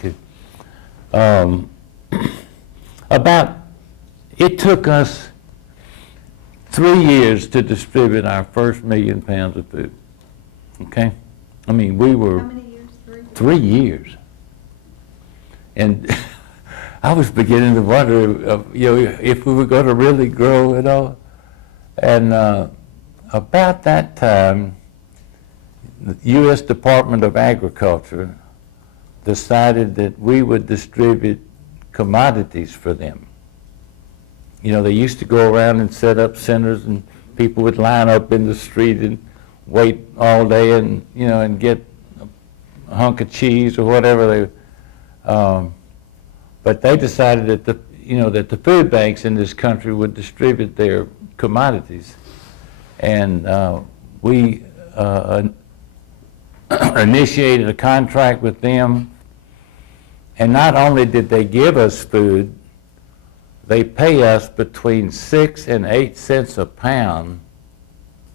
Okay. It took us 3 years to distribute our first 1 million pounds of food. Okay? I mean, we were... How many years? 3 years. And I was beginning to wonder, you know, if we were going to really grow at all. And about that time, the U.S. Department of Agriculture decided that we would distribute commodities for them. You know, they used to go around and set up centers, and people would line up in the street and wait all day, and you know, and get a hunk of cheese or whatever they. But they decided that the food banks in this country would distribute their commodities, and we initiated a contract with them. And not only did they give us food, they pay us between 6 and 8 cents a pound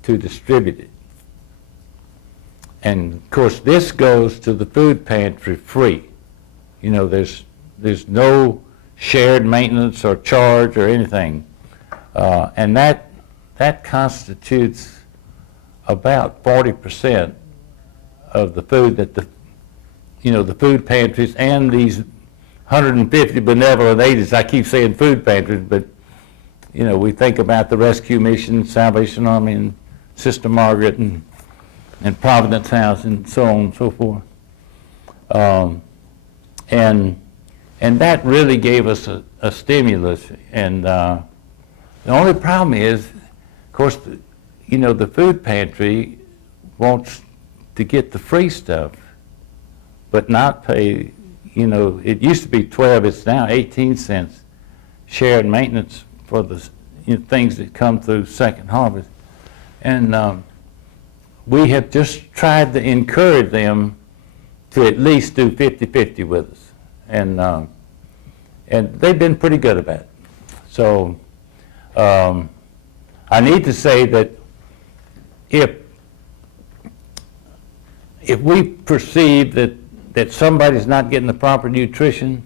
to distribute it. And of course, this goes to the food pantry free. You know, there's no shared maintenance or charge or anything, and that constitutes about 40% of the food that the food pantries and these 150 benevolent agencies. I keep saying food pantries, but you know, we think about the Rescue Mission, Salvation Army, and Sister Margaret, and Providence House, and so on and so forth. And that really gave us a stimulus. And the only problem is, of course, the food pantry wants to get the free stuff, but not pay, it used to be 12, it's now 18 cents shared maintenance for the things that come through Second Harvest. And we have just tried to encourage them to at least do 50-50 with us. And they've been pretty good about it. So I need to say that if we perceive that somebody's not getting the proper nutrition,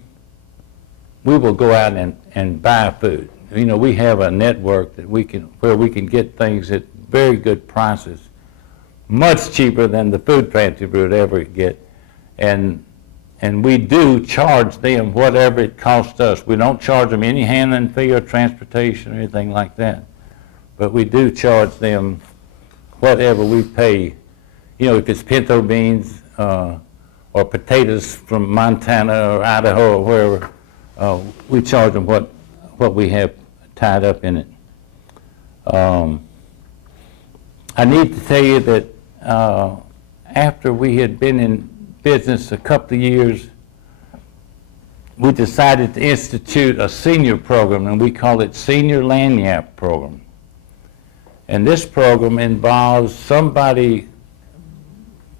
we will go out and buy food. We have a network that where we can get things at very good prices, much cheaper than the food pantry would ever get. And we do charge them whatever it costs us. We don't charge them any handling fee or transportation or anything like that. But we do charge them whatever we pay. If it's pinto beans or potatoes from Montana or Idaho or wherever, we charge them what we have tied up in it. I need to tell you that after we had been in business a couple of years, we decided to institute a senior program, and we call it Senior Lagniappe Program. And this program involves somebody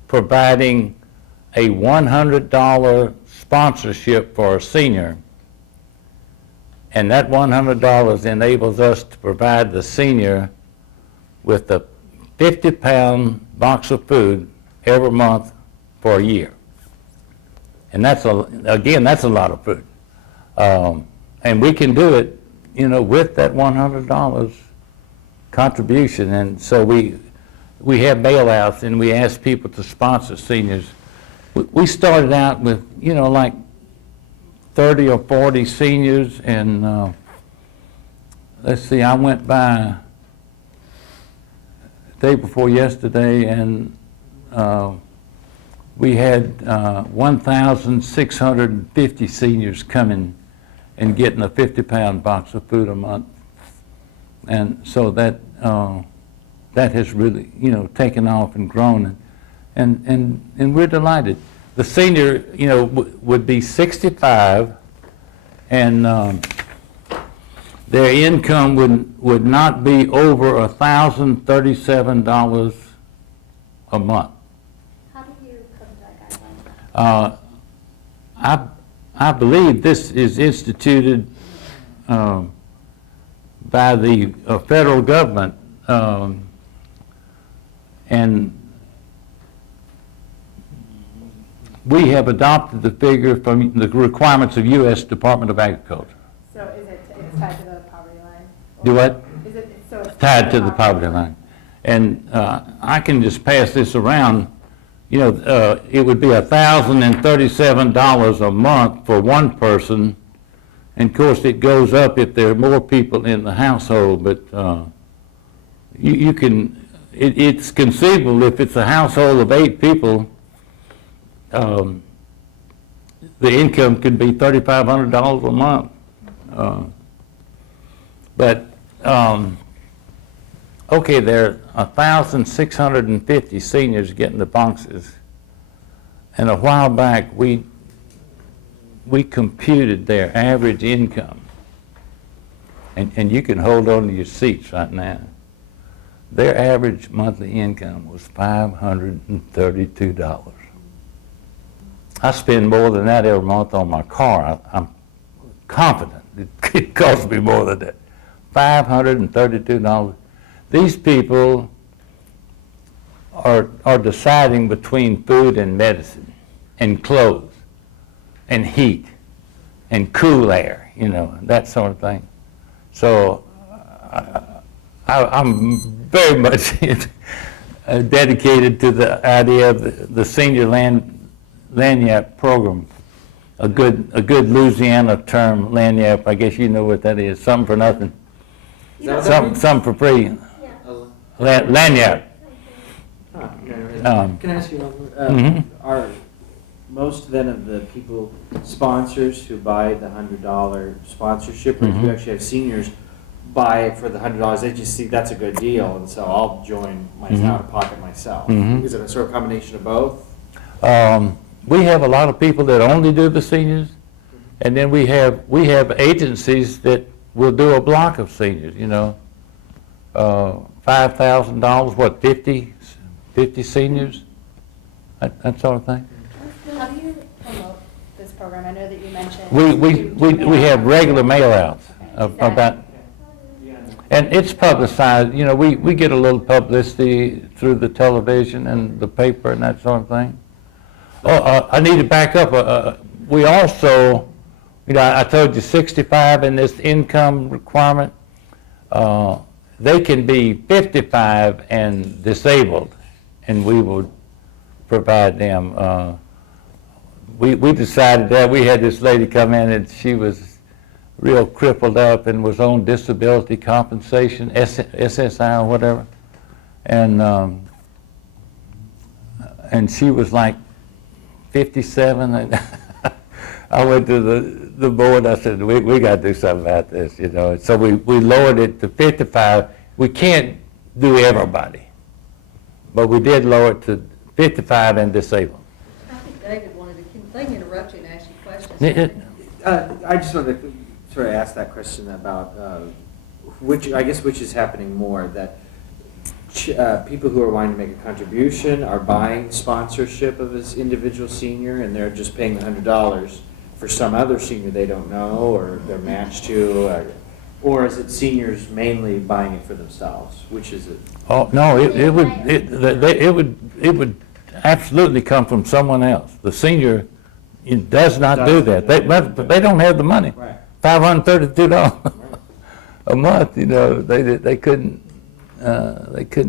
providing a $100 sponsorship for a senior, and that $100 enables us to provide the senior with a 50-pound box of food every month for a year. And that's a lot of food. And we can do it, with that $100 contribution. And so we have bailouts, and we ask people to sponsor seniors. We started out with, like 30 or 40 seniors, and let's see, I went by the day before yesterday, and we had 1,650 seniors coming and getting a 50-pound box of food a month. And so that that has really, taken off and grown, and we're delighted. The senior, would be 65, and their income would not be over $1,037 a month. How do you come to that guideline? I believe this is instituted by the federal government, and we have adopted the figure from the requirements of U.S. Department of Agriculture. So is it's tied to the poverty line? Do what? Is it, so it's Tied to the poverty line. And I can just pass this around. It would be $1,037 a month for one person, and of course it goes up if there are more people in the household, but you can, it's conceivable if it's a household of 8 people, the income could be $3,500 a month. Okay, there are 1,650 seniors getting the boxes, and a while back we computed their average income, and you can hold on to your seats right now. Their average monthly income was $532. I spend more than that every month on my car. I'm confident it costs me more than that. $532. These people are deciding between food and medicine and clothes and heat and cool air, that sort of thing. So I'm very much dedicated to the idea of the senior lanyard program. A good Louisiana term, lanyard, I guess you know what that is, something for nothing, something for free. Lanyard. Can I ask you one more? Are most then of the people sponsors who buy the $100 sponsorship, or do you actually have seniors buy it for the $100? They just see that's a good deal, and so I'll join out of pocket myself. Is it a sort of combination of both? We have a lot of people that only do the seniors, and then we have agencies that will do a block of seniors. $5,000, what, 50 seniors, that sort of thing. How do you promote this program? I know that you mentioned. We have regular mail-outs about, and it's publicized. We get a little publicity through the television and the paper and that sort of thing. I need to back up. We also, I told you 65 in this income requirement. They can be 55 and disabled, and we will provide them. We decided that we had this lady come in, and she was real crippled up and was on disability compensation, SSI or whatever, and she was like 57, and I went to the board. I said, we got to do something about this, So we lowered it to 55. We can't do everybody, but we did lower it to 55 and disabled. I think David wanted to, can they interrupt you and ask you questions? I just wanted to sort of ask that question about which is happening more, that people who are wanting to make a contribution are buying sponsorship of this individual senior, and they're just paying the $100 for some other senior they don't know, or they're matched to, or is it seniors mainly buying it for themselves? Which is it? Oh no, it would absolutely come from someone else. The senior does not do that. They don't have the money. Right. $532 a month. They couldn't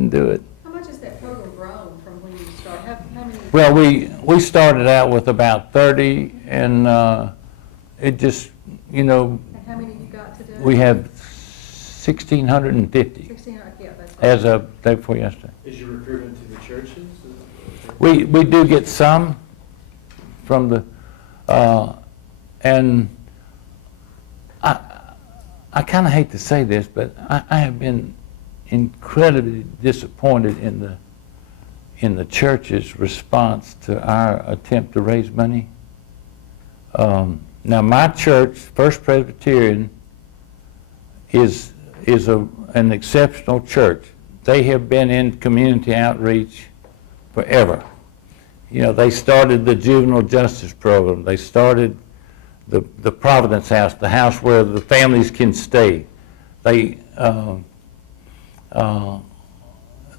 do it. How much has that program grown from when you started? How many? Well, we started out with about 30, and it just, And how many you got today? we have 1,650 1,600, yeah, that's right. as of day before yesterday. Is your recruitment to the churches? We do get some from the, and I kind of hate to say this, but I have been incredibly disappointed in the church's response to our attempt to raise money. Now, my church, First Presbyterian, is an exceptional church. They have been in community outreach forever. You know, they started the juvenile justice program. They started the Providence House, the house where the families can stay. They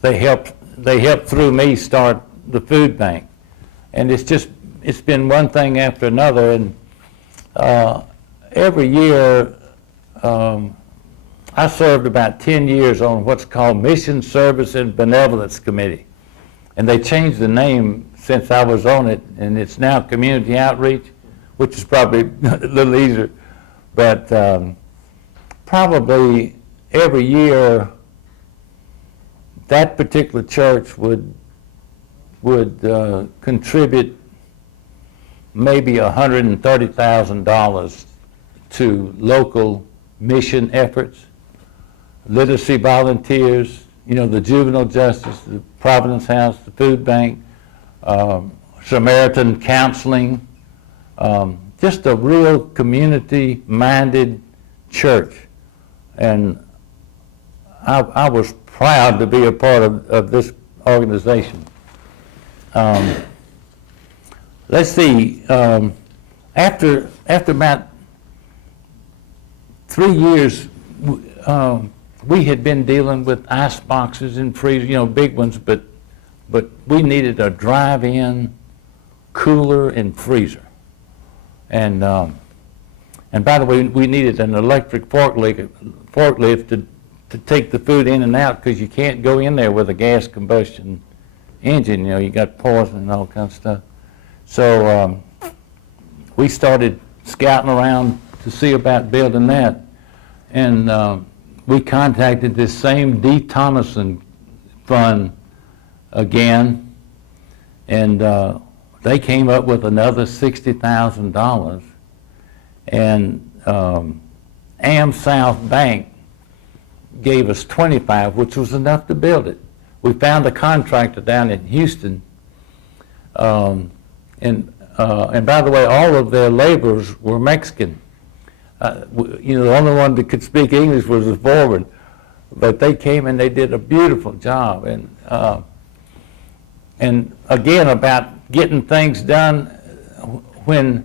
helped through me start the food bank, and it's been one thing after another. And every year, I served about 10 years on what's called Mission Service and Benevolence Committee, and they changed the name since I was on it, and it's now Community Outreach, which is probably a little easier. But probably every year, that particular church would contribute maybe $130,000 to local mission efforts, literacy volunteers, you know, the juvenile justice, the Providence House, the food bank, Samaritan counseling, just a real community-minded church. And I was proud to be a part of this organization. Let's see, after about 3 years, we had been dealing with ice boxes and freezers, you know, big ones, but we needed a drive-in cooler and freezer. And by the way, we needed an electric forklift to take the food in and out, because you can't go in there with a gas combustion engine. You know, you got poison and all kinds of stuff. So we started scouting around to see about building that, and we contacted this same D. Thomason Fund again, and they came up with another $60,000, and AmSouth Bank gave us $25,000, which was enough to build it. We found a contractor down in Houston, and by the way, all of their laborers were Mexican. You know, the only one that could speak English was the foreman, but they came and they did a beautiful job. And again, about getting things done, when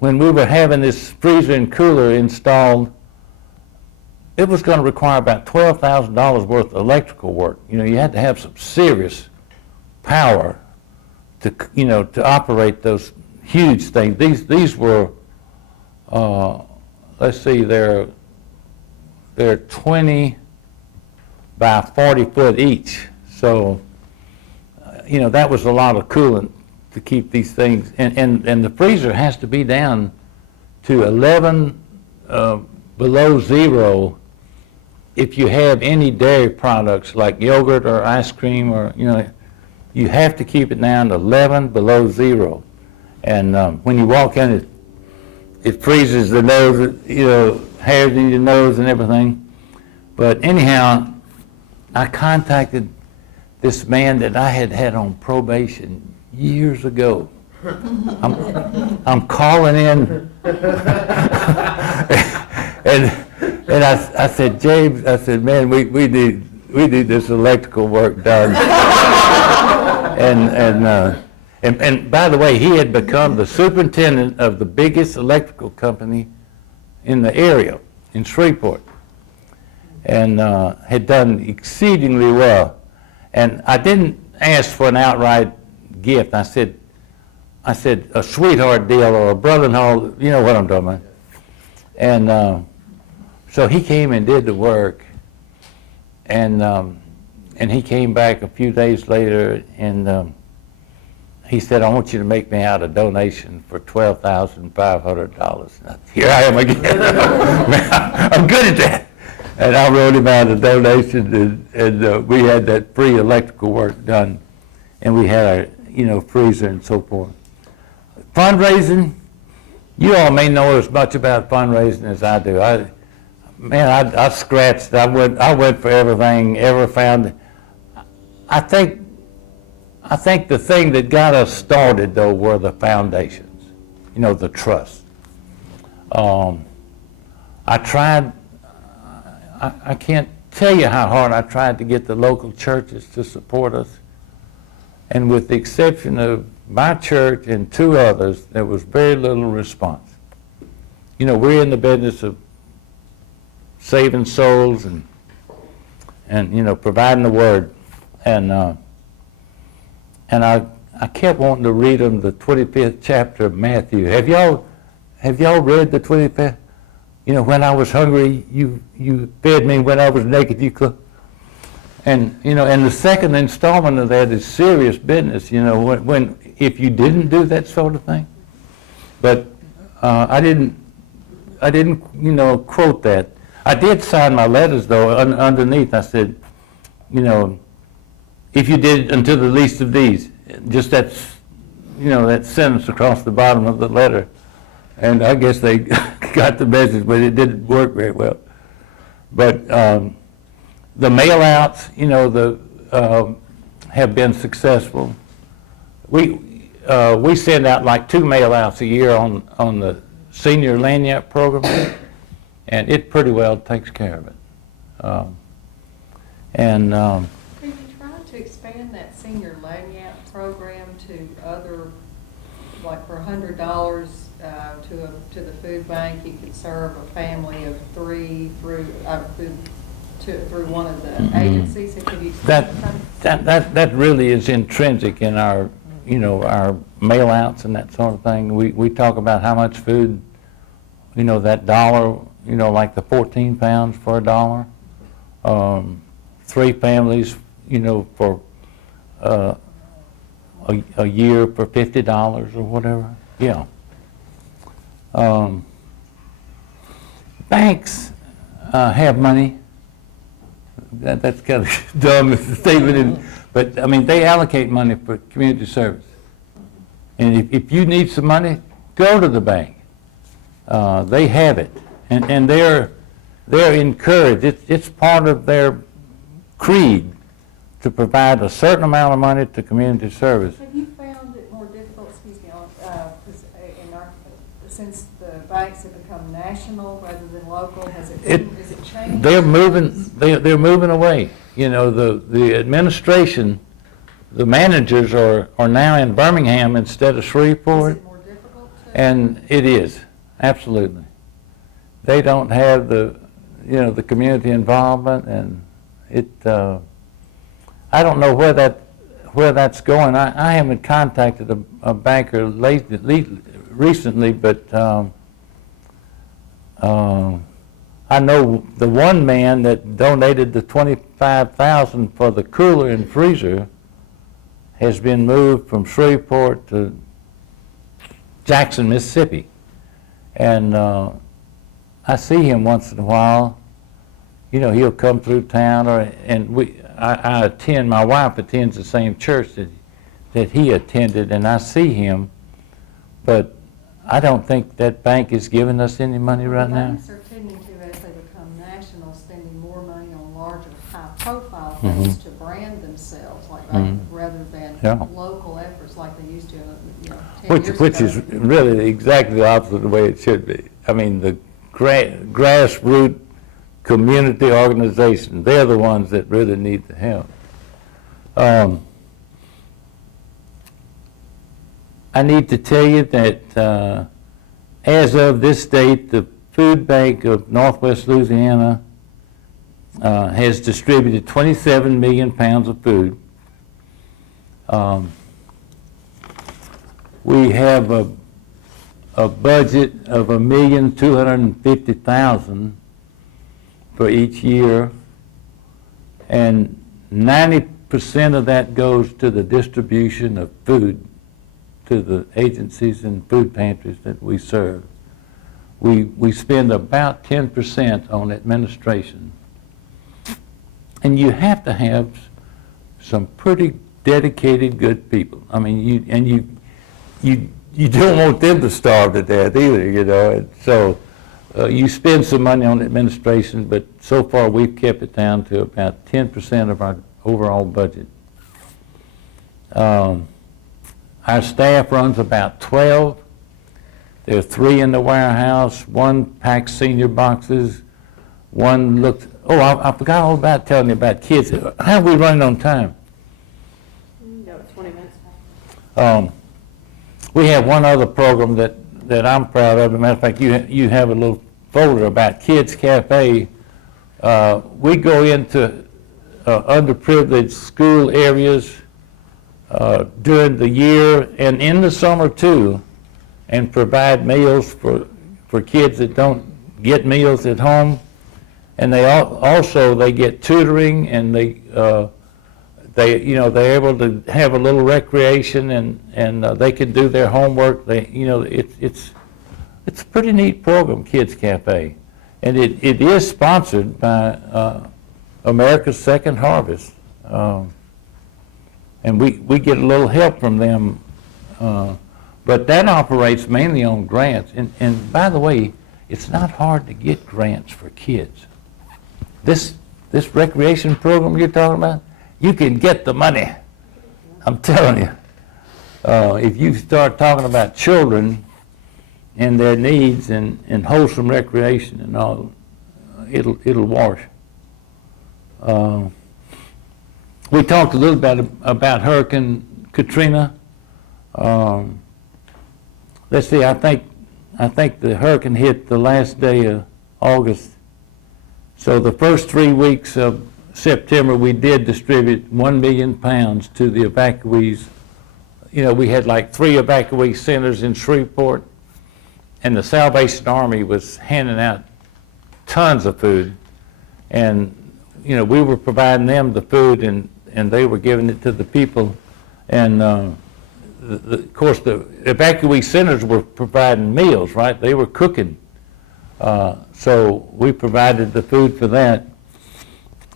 we were having this freezer and cooler installed, it was going to require about $12,000 worth of electrical work. You know, you had to have some serious power to, you know, to operate those huge things. These were, let's see, they're 20 by 40 foot each. So, you know, that was a lot of coolant to keep these things. And the freezer has to be down to 11 below zero if you have any dairy products like yogurt or ice cream, or, you know, you have to keep it down to 11 below zero. And when you walk in, it freezes the nose, you know, hairs in your nose and everything. But anyhow, I contacted this man that I had had on probation years ago. I'm calling in, and I said, James, I said, man, we need this electrical work done. And by the way, he had become the superintendent of the biggest electrical company in the area, in Shreveport, and had done exceedingly well. And I didn't ask for an outright gift. I said a sweetheart deal or a brother-in-law, you know what I'm talking about. And so he came and did the work, and he came back a few days later, and he said, I want you to make me out a donation for $12,500. Here I am again. I'm good at that. And I wrote him out a donation, and we had that free electrical work done, and we had our, you know, freezer and so forth. Fundraising, you all may know as much about fundraising as I do. man, I scratched, I went for everything, ever found. I think the thing that got us started, though, were the foundations, you know, the trust. I tried, I can't tell you how hard I tried to get the local churches to support us. And with the exception of my church and 2 others, there was very little response. You know, we're in the business of saving souls and you know, providing the word. And I kept wanting to read them the 25th chapter of Matthew. Have y'all read the 25th? You know, when I was hungry, you fed me. When I was naked, you cooked. And you know, and the second installment of that is serious business. You know, when if you didn't do that sort of thing. But I didn't you know, quote that. I did sign my letters though. Underneath, I said, you know, if you did unto the least of these, just that, you know, that sentence across the bottom of the letter. And I guess they got the message, but it didn't work very well. But the mail-outs, you know, have been successful. We send out like 2 mail-outs a year on the senior lanyard program, and it pretty well takes care of it. Have you tried to expand that senior lanyard program to other, like for $100 to the food bank, you could serve a family of 3 through one of the agencies? Have you That really is intrinsic in our, you know, our mail-outs and that sort of thing. We talk about how much food, you know, that dollar, you know, like the 14 pounds for $1. 3 families, you know, for a year for $50 or whatever. Yeah. Banks have money. That's kind of dumb as a statement, but I mean, they allocate money for community service. And if you need some money, go to the bank. They have it, and they're encouraged. It's part of their creed to provide a certain amount of money to community service. Have you found it more difficult, since the banks have become national rather than local? Has it changed? They're moving away. You know, the administration, the managers are now in Birmingham instead of Shreveport. Is it more difficult to? And it is, absolutely. They don't have the, you know, the community involvement, and it, I don't know where that's going. I haven't contacted a banker recently, but I know the one man that donated the $25,000 for the cooler and freezer has been moved from Shreveport to Jackson, Mississippi. And I see him once in a while. You know, he'll come through town, I attend, my wife attends the same church that he attended, and I see him, but I don't think that bank is giving us any money right now. Banks are tending to, as they become national, spending more money on larger, high-profile things to brand themselves, like rather than local efforts like they used to, 10 years Which ago. is really exactly the opposite of the way it should be. I mean, the grassroots community organization, they're the ones that really need the help. I need to tell you that as of this date, the Food Bank of Northwest Louisiana has distributed 27 million pounds of food. We have a budget of $1,250,000 for each year, and 90% of that goes to the distribution of food to the agencies and food pantries that we serve. We spend about 10% on administration. And you have to have some pretty dedicated, good people. I mean, you don't want them to starve to death either, you know. And so you spend some money on administration, but so far we've kept it down to about 10% of our overall budget. Our staff runs about 12. There are 3 in the warehouse, 1 packs senior boxes, 1 looks, I forgot all about telling you about kids. How are we running on time? About 20 minutes. We have one other program that I'm proud of. As a matter of fact, you have a little folder about Kids Cafe. We go into underprivileged school areas during the year and in the summer too, and provide meals for kids that don't get meals at home. And they get tutoring, and they're able to have a little recreation, and they can do their homework. It's a pretty neat program, Kids Cafe, and it is sponsored by America's Second Harvest, and we get a little help from them, but that operates mainly on grants. And by the way, it's not hard to get grants for kids. This recreation program you're talking about, you can get the money. I'm telling you. If you start talking about children and their needs and wholesome recreation and all, it'll wash. We talked a little bit about Hurricane Katrina. Let's see, I think the hurricane hit the last day of August. So the first 3 weeks of September, we did distribute 1 million pounds to the evacuees. We had like 3 evacuee centers in Shreveport, and the Salvation Army was handing out tons of food. And, we were providing them the food, and they were giving it to the people. And, of course, the evacuee centers were providing meals, right? They were cooking. So we provided the food for that.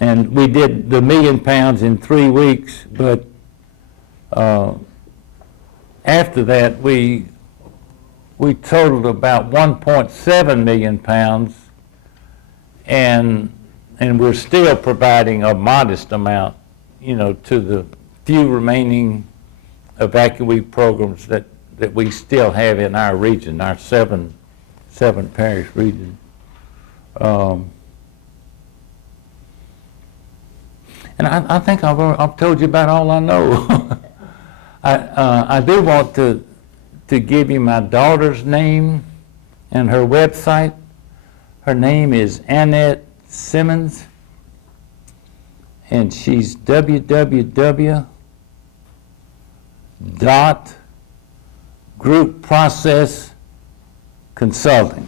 And we did the 1 million pounds in 3 weeks, but after that we totaled about 1.7 million pounds, and we're still providing a modest amount, to the few remaining evacuee programs that we still have in our region, our seven parish region. And I think I've told you about all I know. I do want to give you my daughter's name and her website. Her name is Annette Simmons, and she's www.groupprocessconsulting.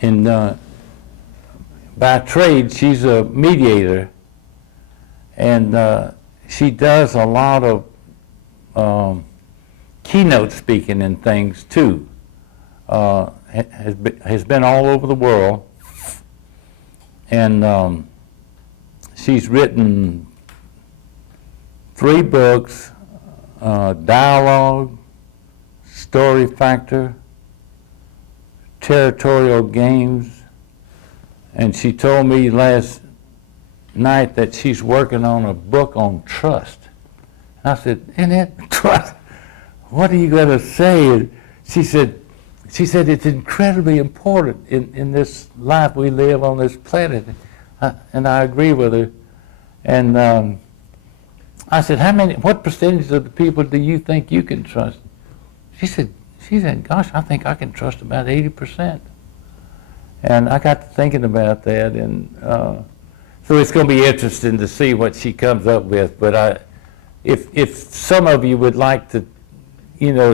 And by trade, she's a mediator, and she does a lot of keynote speaking and things too. Has been all over the world, and she's written 3 books: Dialogue, Story Factor, Territorial Games. And she told me last night that she's working on a book on trust. And I said, Annette, trust? What are you going to say? She said it's incredibly important in this life we live on this planet. And I agree with her. And I said, what percentage of the people do you think you can trust? She said, gosh, I think I can trust about 80%. And I got to thinking about that, and so it's going to be interesting to see what she comes up with. But if some of you would like to,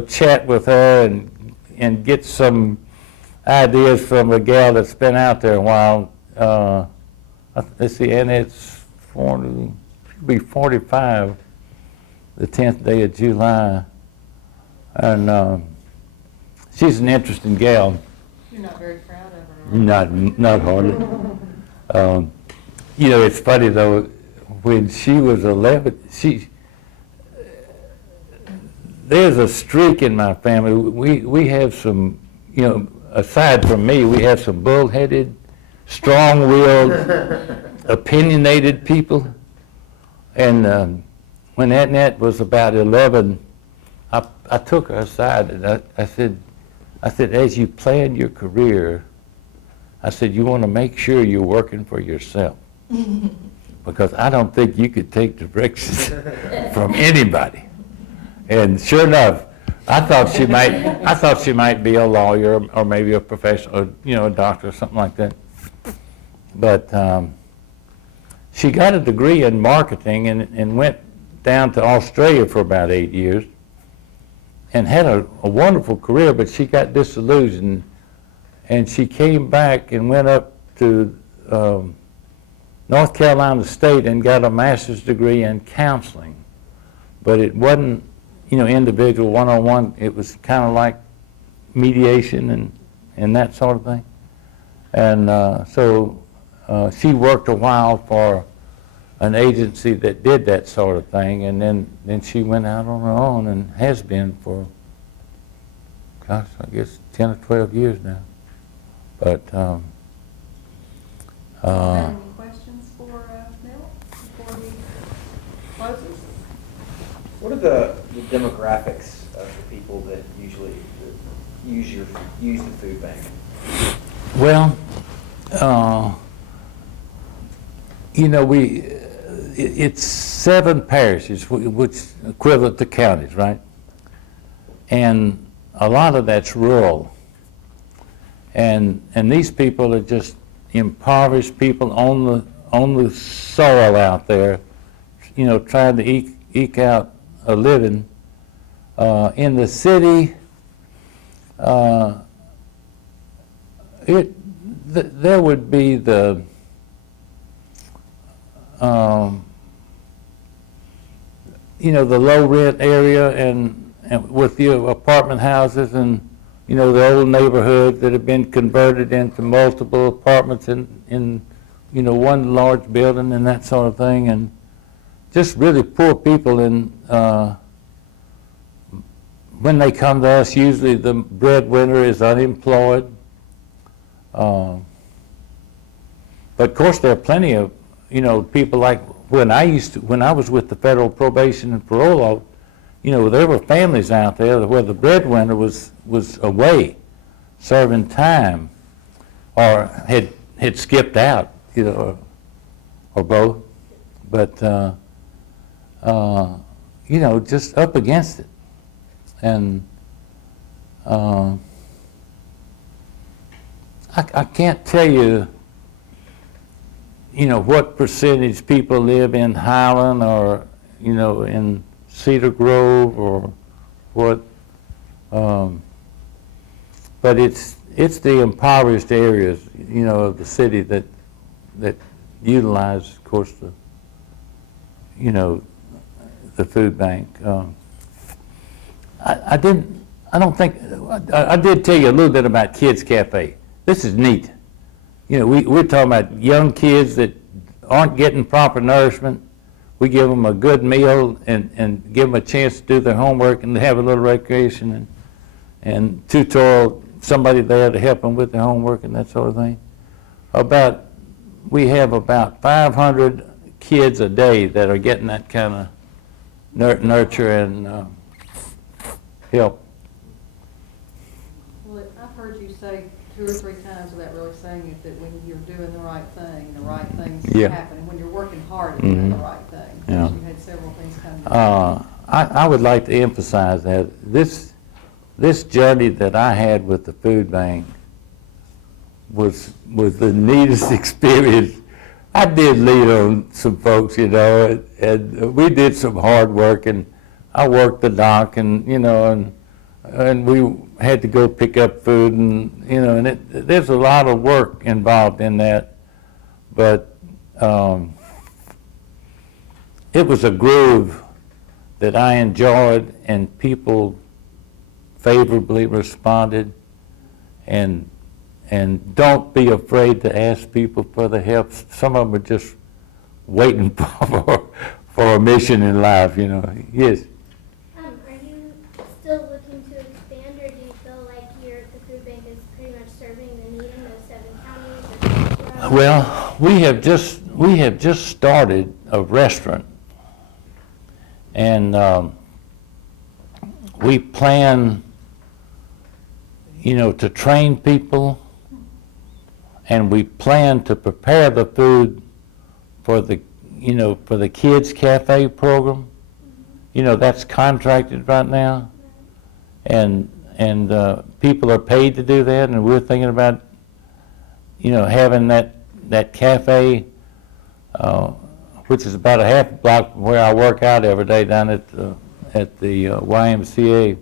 chat with her and get some ideas from a gal that's been out there a while, let's see, Annette's she'll be 45 the 10th day of July, and she's an interesting gal. You're not very proud of her. Not hardly. It's funny though, when she was 11, there's a streak in my family. We have some, you know, aside from me, we have some bullheaded, strong-willed, opinionated people. And when Annette was about 11, I took her aside and I said, as you plan your career, I said, you want to make sure you're working for yourself. Because I don't think you could take directions from anybody. And sure enough, I thought she might be a lawyer or maybe a professional, or, you know, a doctor or something like that. But she got a degree in marketing and went down to Australia for about 8 years and had a wonderful career, but she got disillusioned. And she came back and went up to North Carolina State and got a master's degree in counseling. But it wasn't, you know, individual one-on-one. It was kind of like mediation and that sort of thing. And so she worked a while for an agency that did that sort of thing, and then she went out on her own and has been for, gosh, I guess 10 or 12 years now. But Any questions for Mel before he closes? What are the demographics of the people that usually use the food bank? well, you know, it's 7 parishes, which equivalent to counties, right? And a lot of that's rural. And these people are just impoverished people on the soil out there, you know, trying to eke out a living. In the city, there would be the you know, the low rent area and with the apartment houses and, you know, the old neighborhoods that have been converted into multiple apartments in you know, one large building and that sort of thing, and just really poor people. And when they come to us, usually the breadwinner is unemployed. But of course there are plenty of, you know, people like when I was with the Federal Probation and Parole, you know, there were families out there where the breadwinner was away serving time or had skipped out, you know, or both. But, you know, just up against it. And I can't tell you, you know, what percentage people live in Highland or, you know, in Cedar Grove or what, but it's the impoverished areas, you know, of the city that utilize, of course, the, you know, the food bank. I did tell you a little bit about Kids Cafe. This is neat. You know, we're talking about young kids that aren't getting proper nourishment. We give them a good meal and give them a chance to do their homework and have a little recreation and tutorial, somebody there to help them with their homework and that sort of thing. We have about 500 kids a day that are getting that kind of nurture and help. Well, I've heard you say 2 or 3 times without really saying it, that when you're doing the right thing, the right things happen. And when you're working hard at doing the right thing, because you had several things come together. I would like to emphasize that this journey that I had with the food bank was the neatest experience. I did lead on some folks, you know, and we did some hard work, and I worked the dock, and, you know, and we had to go pick up food, and, you know, and there's a lot of work involved in that, but it was a groove that I enjoyed, and people favorably responded, and don't be afraid to ask people for the help. Some of them are just waiting for a mission in life, you know. Yes? Are you still looking to expand, or do you feel like the food bank is pretty much serving the need in those 7 counties? Or Well, we have just started a restaurant, and we plan, to train people, and we plan to prepare the food for the kids cafe program. That's contracted right now, and people are paid to do that, and we're thinking about having that cafe, which is about a half block from where I work out every day down at the YMCA.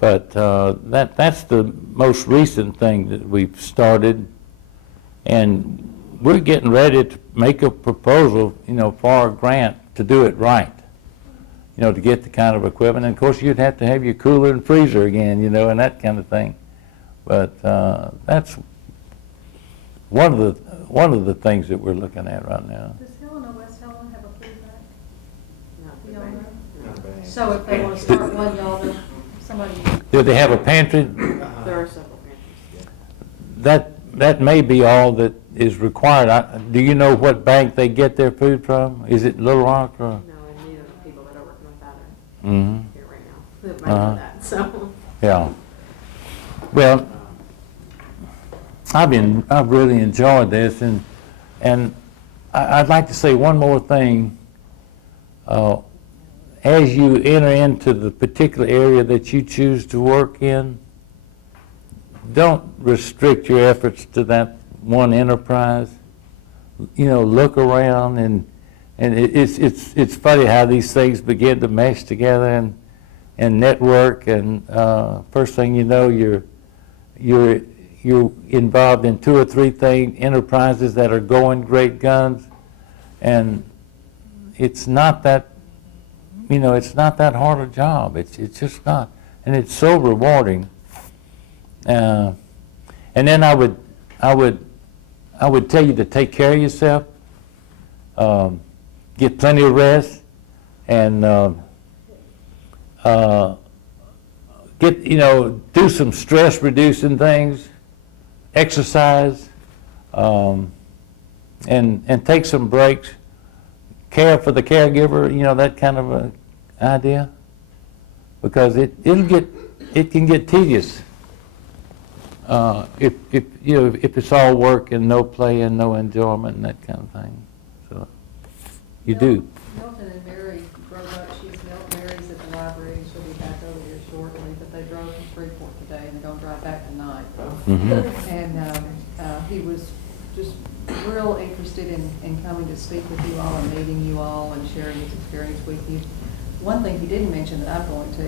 But that's the most recent thing that we've started, and we're getting ready to make a proposal, for a grant to do it right, to get the kind of equipment. And of course, you'd have to have your cooler and freezer again, and that kind of thing. But that's one of the things that we're looking at right now. Does Helena, West Helena have a food bank? No, Do y'all know? Not bad. So if they want to start one, y'all, then somebody, Do they have a pantry? there are several pantries. That may be all that is required. Do you know what bank they get their food from? Is it Little Rock or? No, and neither of the people that are working with that are Mm-hmm. here right now. That might know that, so. Yeah. Well, I've really enjoyed this, and I'd like to say one more thing. As you enter into the particular area that you choose to work in, don't restrict your efforts to that one enterprise. Look around, and it's funny how these things begin to mesh together and network, and first thing you know, you're involved in 2 or 3 enterprises that are going great guns, and it's not that hard a job. It's just not, and it's so rewarding. And then I would tell you to take care of yourself, get plenty of rest, and do some stress reducing things, exercise, and take some breaks, care for the caregiver, that kind of a idea, because it can get tedious if it's all work and no play and no enjoyment and that kind of thing. So you do. Milton and Mary drove up, Mary's at the library, and she'll be back over here shortly, but they drove from Freeport today, and they're gonna drive back tonight. Mhm. And he was just real interested in coming to speak with you all and meeting you all and sharing his experience with you. One thing he didn't mention that I'm going to,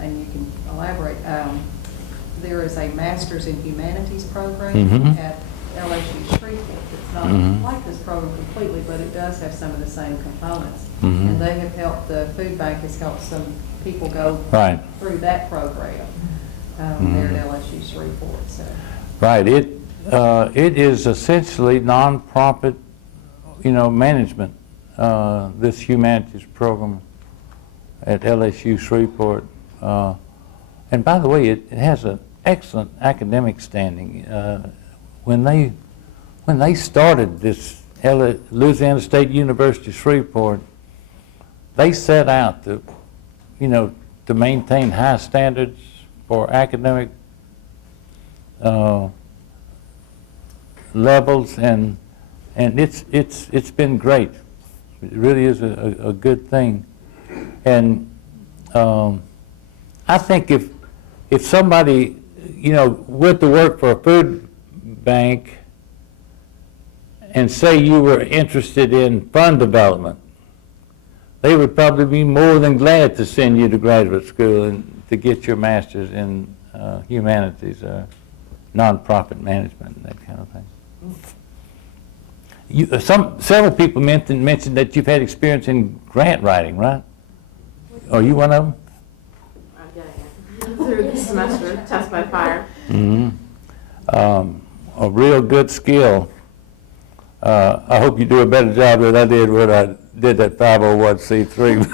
and you can elaborate, there is a Master's in Humanities program Mhm. at LSU Shreveport. It's not Mhm. like this program completely, but it does have some of the same components. Mhm. And they have helped, the food bank has helped some people go Right. through that program there at LSU Shreveport. So Right. It is essentially nonprofit, management. This humanities program at LSU Shreveport, and by the way, it has an excellent academic standing. When they started this Louisiana State University Shreveport, they set out to maintain high standards for academic levels, and it's been great. It really is a good thing, and I think if somebody went to work for a food bank and say you were interested in fund development, they would probably be more than glad to send you to graduate school and to get your master's in humanities or nonprofit management and that kind of thing. Several people mentioned that you've had experience in grant writing, right? Are you one of them? I'm getting it. Through the semester, test by fire. Mm-hmm. A real good skill. I hope you do a better job than I did when I did that 501c3.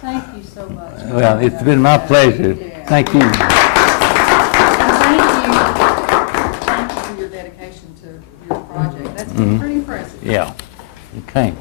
thank you so much. Well, it's been my pleasure. Yeah. Thank you. And thank you for your dedication to your project. That's been pretty impressive. Yeah. Okay.